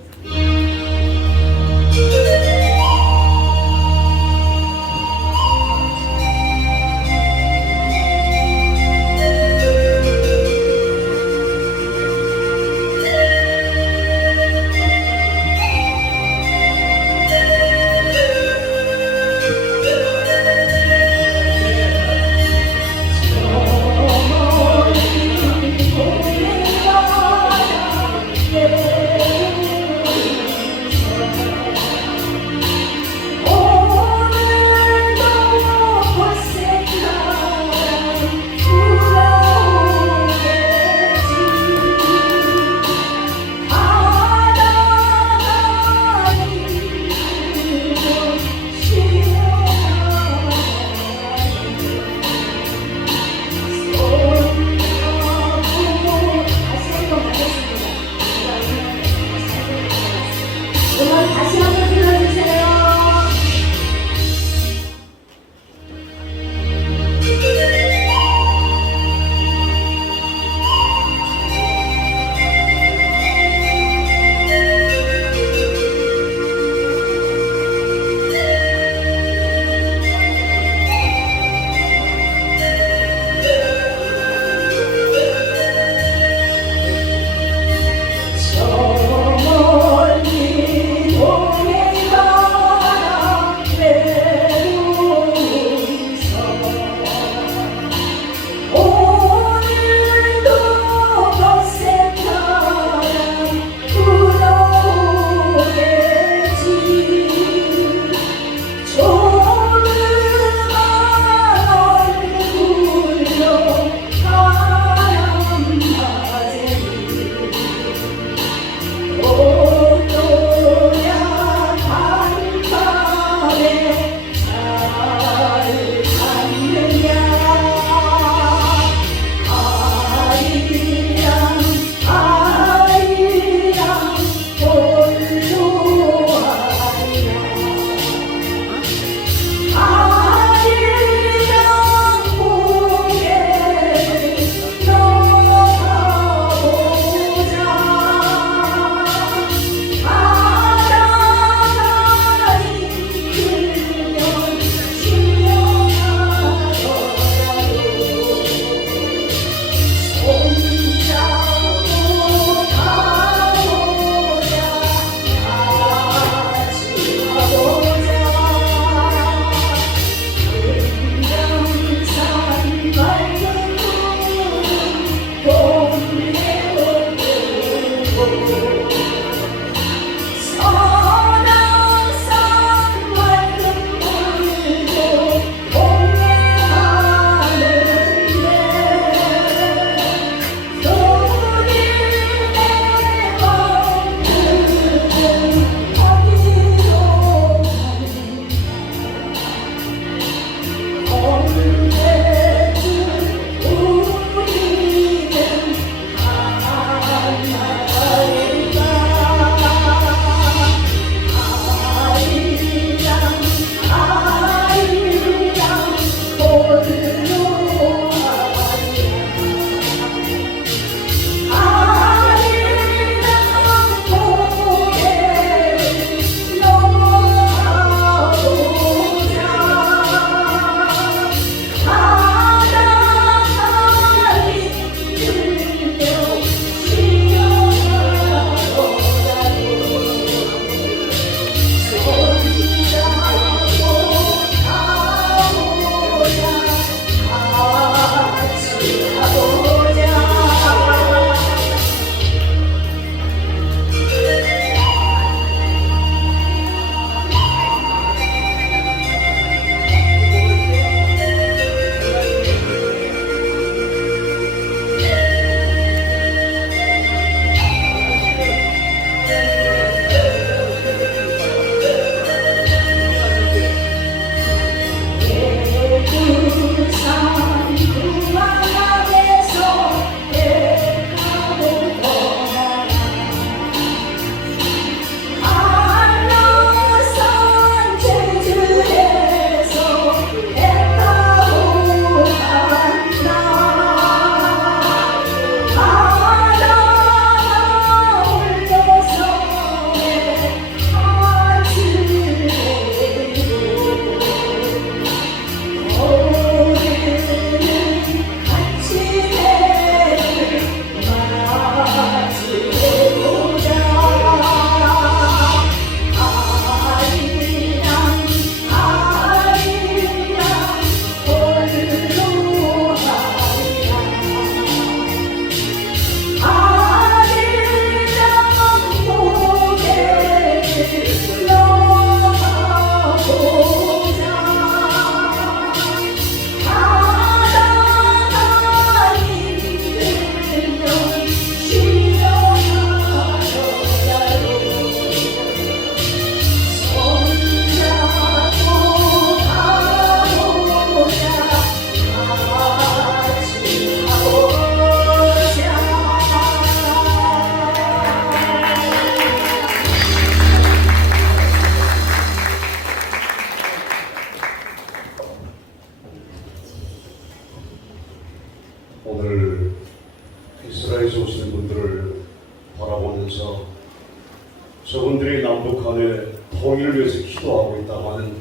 통일을 위해서 기도하고 있다고 하는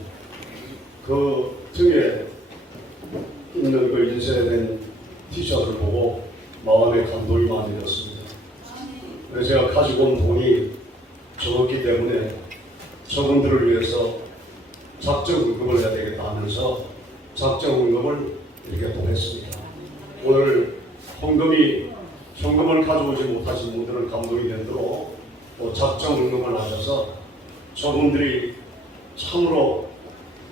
그 등에 있는 그 인쇄된 티셔츠를 보고 마음에 감동이 많이 들었습니다. 그래서 제가 가지고 온 돈이 적었기 때문에 저분들을 위해서 작정 헌금을 해야 되겠다 하면서 작정 헌금을 이렇게 또 했습니다. 오늘 현금을 가져오지 못하신 분들은 감동이 되도록 또 작정 헌금을 하셔서 저분들이 참으로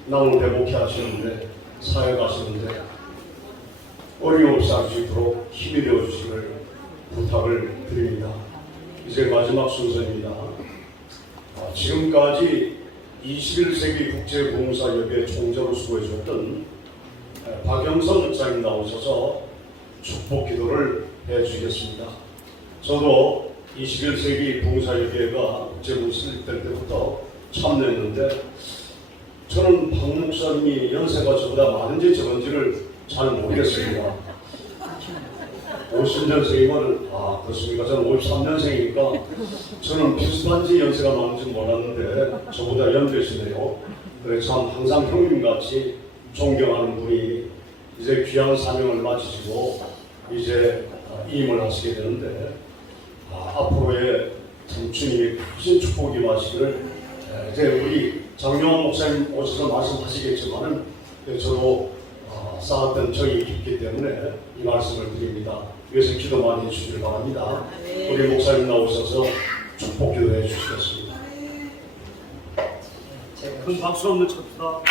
남을 배고게 하시는데 사역하시는데 어려움없이 할 수 있도록 힘이 되어 주시길 부탁을 드립니다. 이제 마지막 순서입니다. 지금까지 21세기 국제봉사협의회 총재로 수고해주셨던 박영선 목사님 나오셔서 축복 기도를 해주시겠습니다. 저도 21세기 봉사협의회가 국제봉사를 될 때부터 참여했는데 저는 박 목사님이 연세가 저보다 많은지 적은지를 잘 모르겠습니다. 50년생이면 그렇습니까? 저는 53년생이니까 저는 비슷한지 연세가 많은지 몰랐는데 저보다 연배시네요. 그래서 참 항상 형님같이 존경하는 분이 이제 귀한 사명을 마치시고 이제 임을 하시게 되는데 앞으로의 참 주님이 크신 축복이 마시기를 이제 우리 장영원 목사님 오셔서 말씀하시겠지만은 저도 쌓았던 정이 깊기 때문에 이 말씀을 드립니다. 위에서 기도 많이 해주시길 바랍니다. 우리 목사님 나오셔서 축복 기도해 주시겠습니다. 큰 박수 한번 칩시다.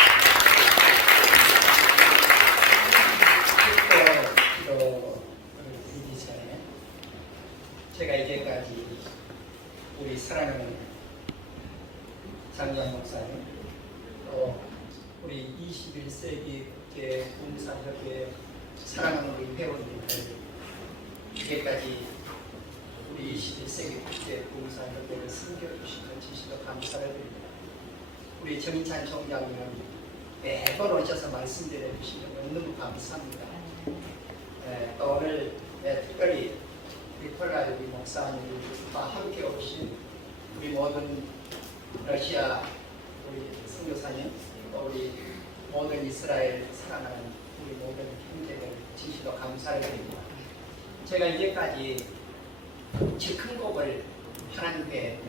제가 이제까지 우리 사랑하는 장영 목사님 또 우리 21세기 국제봉사협회 사랑하는 우리 회원님들 이제까지 우리 21세기 국제봉사협회를 섬겨주신 것 진심으로 감사를 드립니다. 우리 정인찬 총장님은 매번 오셔서 말씀드려 주시는 것 너무 감사합니다. 또 오늘 특별히 니콜라이 우리 목사님과 함께 오신 우리 모든 러시아 우리 선교사님 또 우리 모든 이스라엘 사랑하는 우리 모든 형제들 진심으로 감사를 드립니다. 제가 이제까지 큰 곡을 하나님께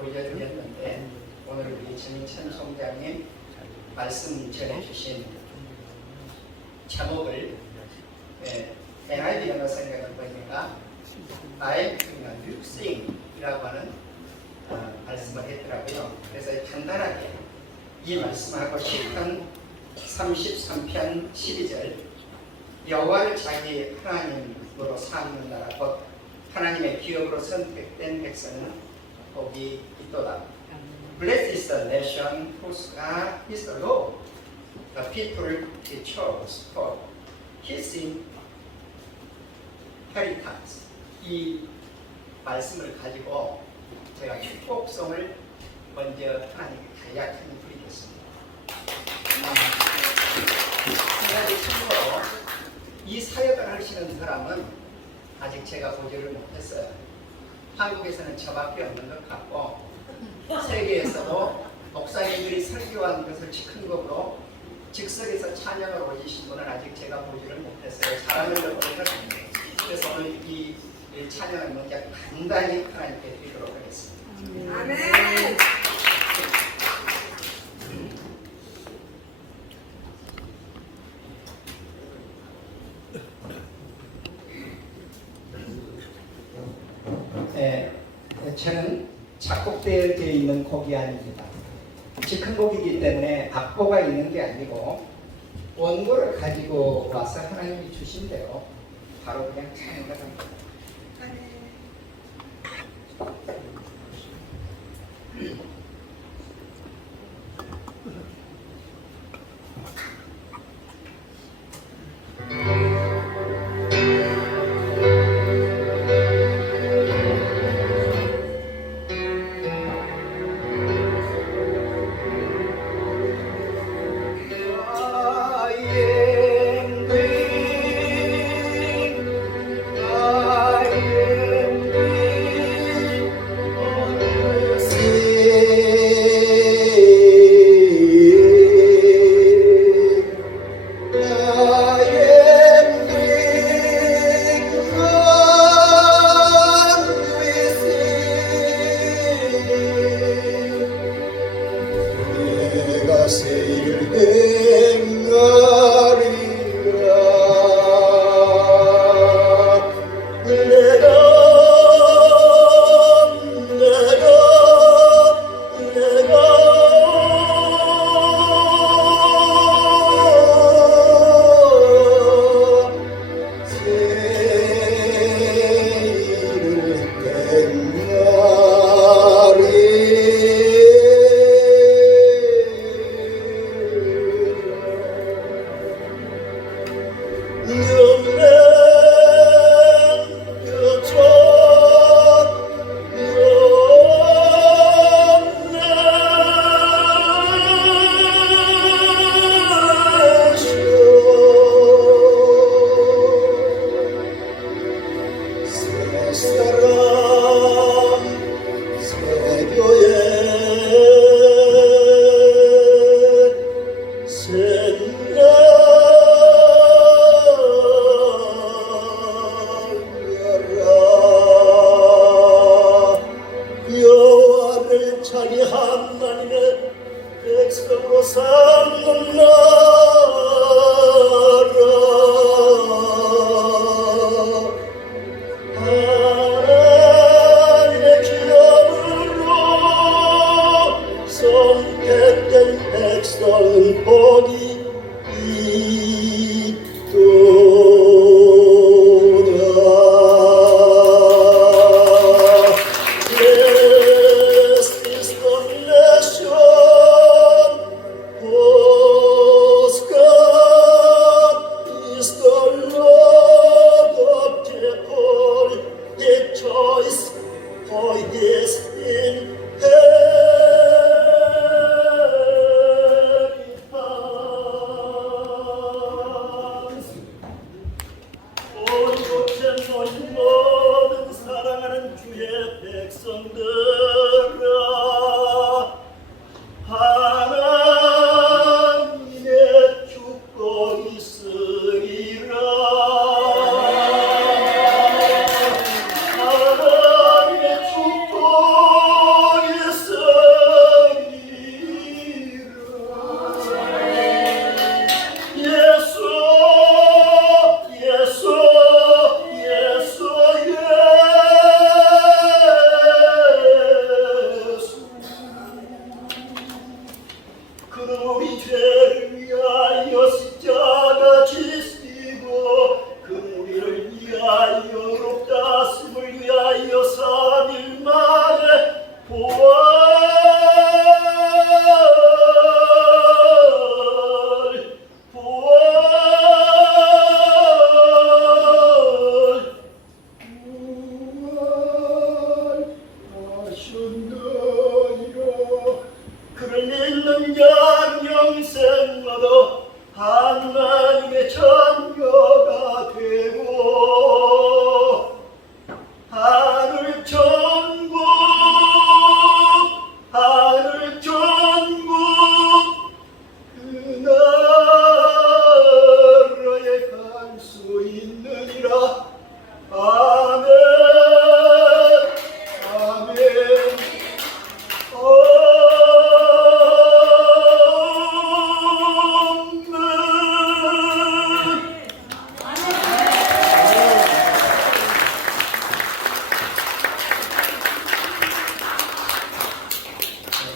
올려드렸는데 오늘 우리 정인찬 총장님 말씀 전해주신 제목을 NIV 영어 성경을 보니까 I'm new thing이라고 하는 말씀을 했더라고요. 그래서 간단하게 이 말씀하고 시편 33편 12절 여호와를 자기 하나님으로 삼는다라 곧 하나님의 기업으로 선택된 백성은 복이 있도다. Blessed is the nation whose God is the Lord, the people he chose for his inheritance. 이 말씀을 가지고 제가 축복성을 먼저 하나님께 간략히 드리겠습니다. 한 가지 참고로 이 사역을 하시는 사람은 아직 제가 보지를 못했어요. 한국에서는 저밖에 없는 것 같고 세계에서도 목사님들이 설교한 것을 즉흥적으로 즉석에서 찬양을 올리신 분은 아직 제가 보지를 못했어요. 잘하는 걸 보니까 그래서 오늘 이 찬양을 먼저 간단히 하나님께 드리도록 하겠습니다. 아멘. 저는 작곡되어 있는 곡이 아닙니다. 즉흥곡이기 때문에 악보가 있는 게 아니고 원고를 가지고 와서 하나님이 주신 대로 바로 그냥 찬양을 합니다. I am 하나님의 백성으로 삼는 나라 하나님의 기업으로 선택된 백성은 복이 모든 사랑하는 주의 백성들아 하나님의 축복이 있으리라 하나님의 축복이 있으리라 예수 그는 우리 죄를 위하여 십자가 지시고 그는 우리를 위하여 의롭다심을 위하여 3일 만에 그를 믿는 자는 영생 얻어 하나님의 자녀가 되고 하늘 천국 그 나라에 갈 수 있느니라 아멘 아멘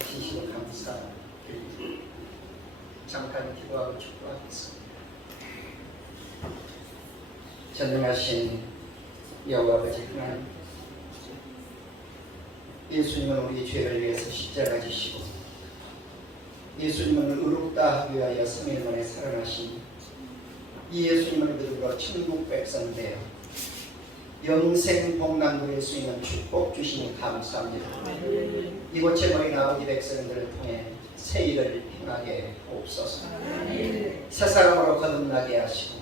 진심으로 감사합니다. 잠깐 기도하고 축복하겠습니다. 전능하신 여호와 아버지 하나님, 예수님은 우리 죄를 위해서 십자가 지시고 예수님은 의롭다 하기 위하여 3일 만에 살아나신 이 예수님을 믿음으로 천국 백성 되어 영생 복락 누릴 수 있는 축복 주시니 감사합니다. 이곳에 모인 아버지 백성들을 통해 새 일을 행하게 하옵소서. 새 사람으로 거듭나게 하시고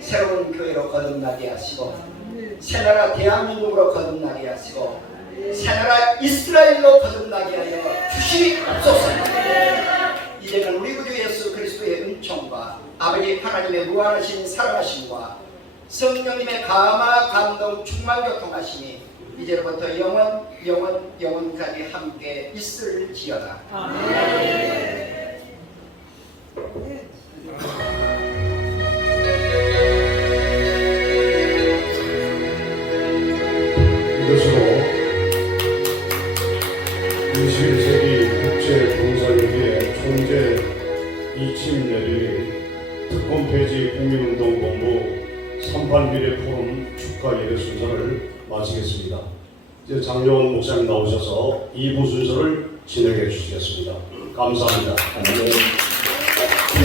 새로운 교회로 거듭나게 하시고 새나라 대한민국으로 거듭나게 하시고 새나라 이스라엘로 거듭나게 하여 주시옵소서. 이제는 우리 구주 예수 그리스도의 은총과 아버지 하나님의 무한하신 사랑하심과 성령님의 감화 감동 충만 교통하시니 이제부터 영원까지 함께 있을지어다. 아멘. 이것으로 21세기 국제 봉사협의회 총재 이침 내릴 특검 폐지 국민운동본부 38미래 포럼 축하 예배 순서를 마치겠습니다. 이제 장려원 목사님 나오셔서 2부 순서를 진행해 주시겠습니다. 감사합니다. 네,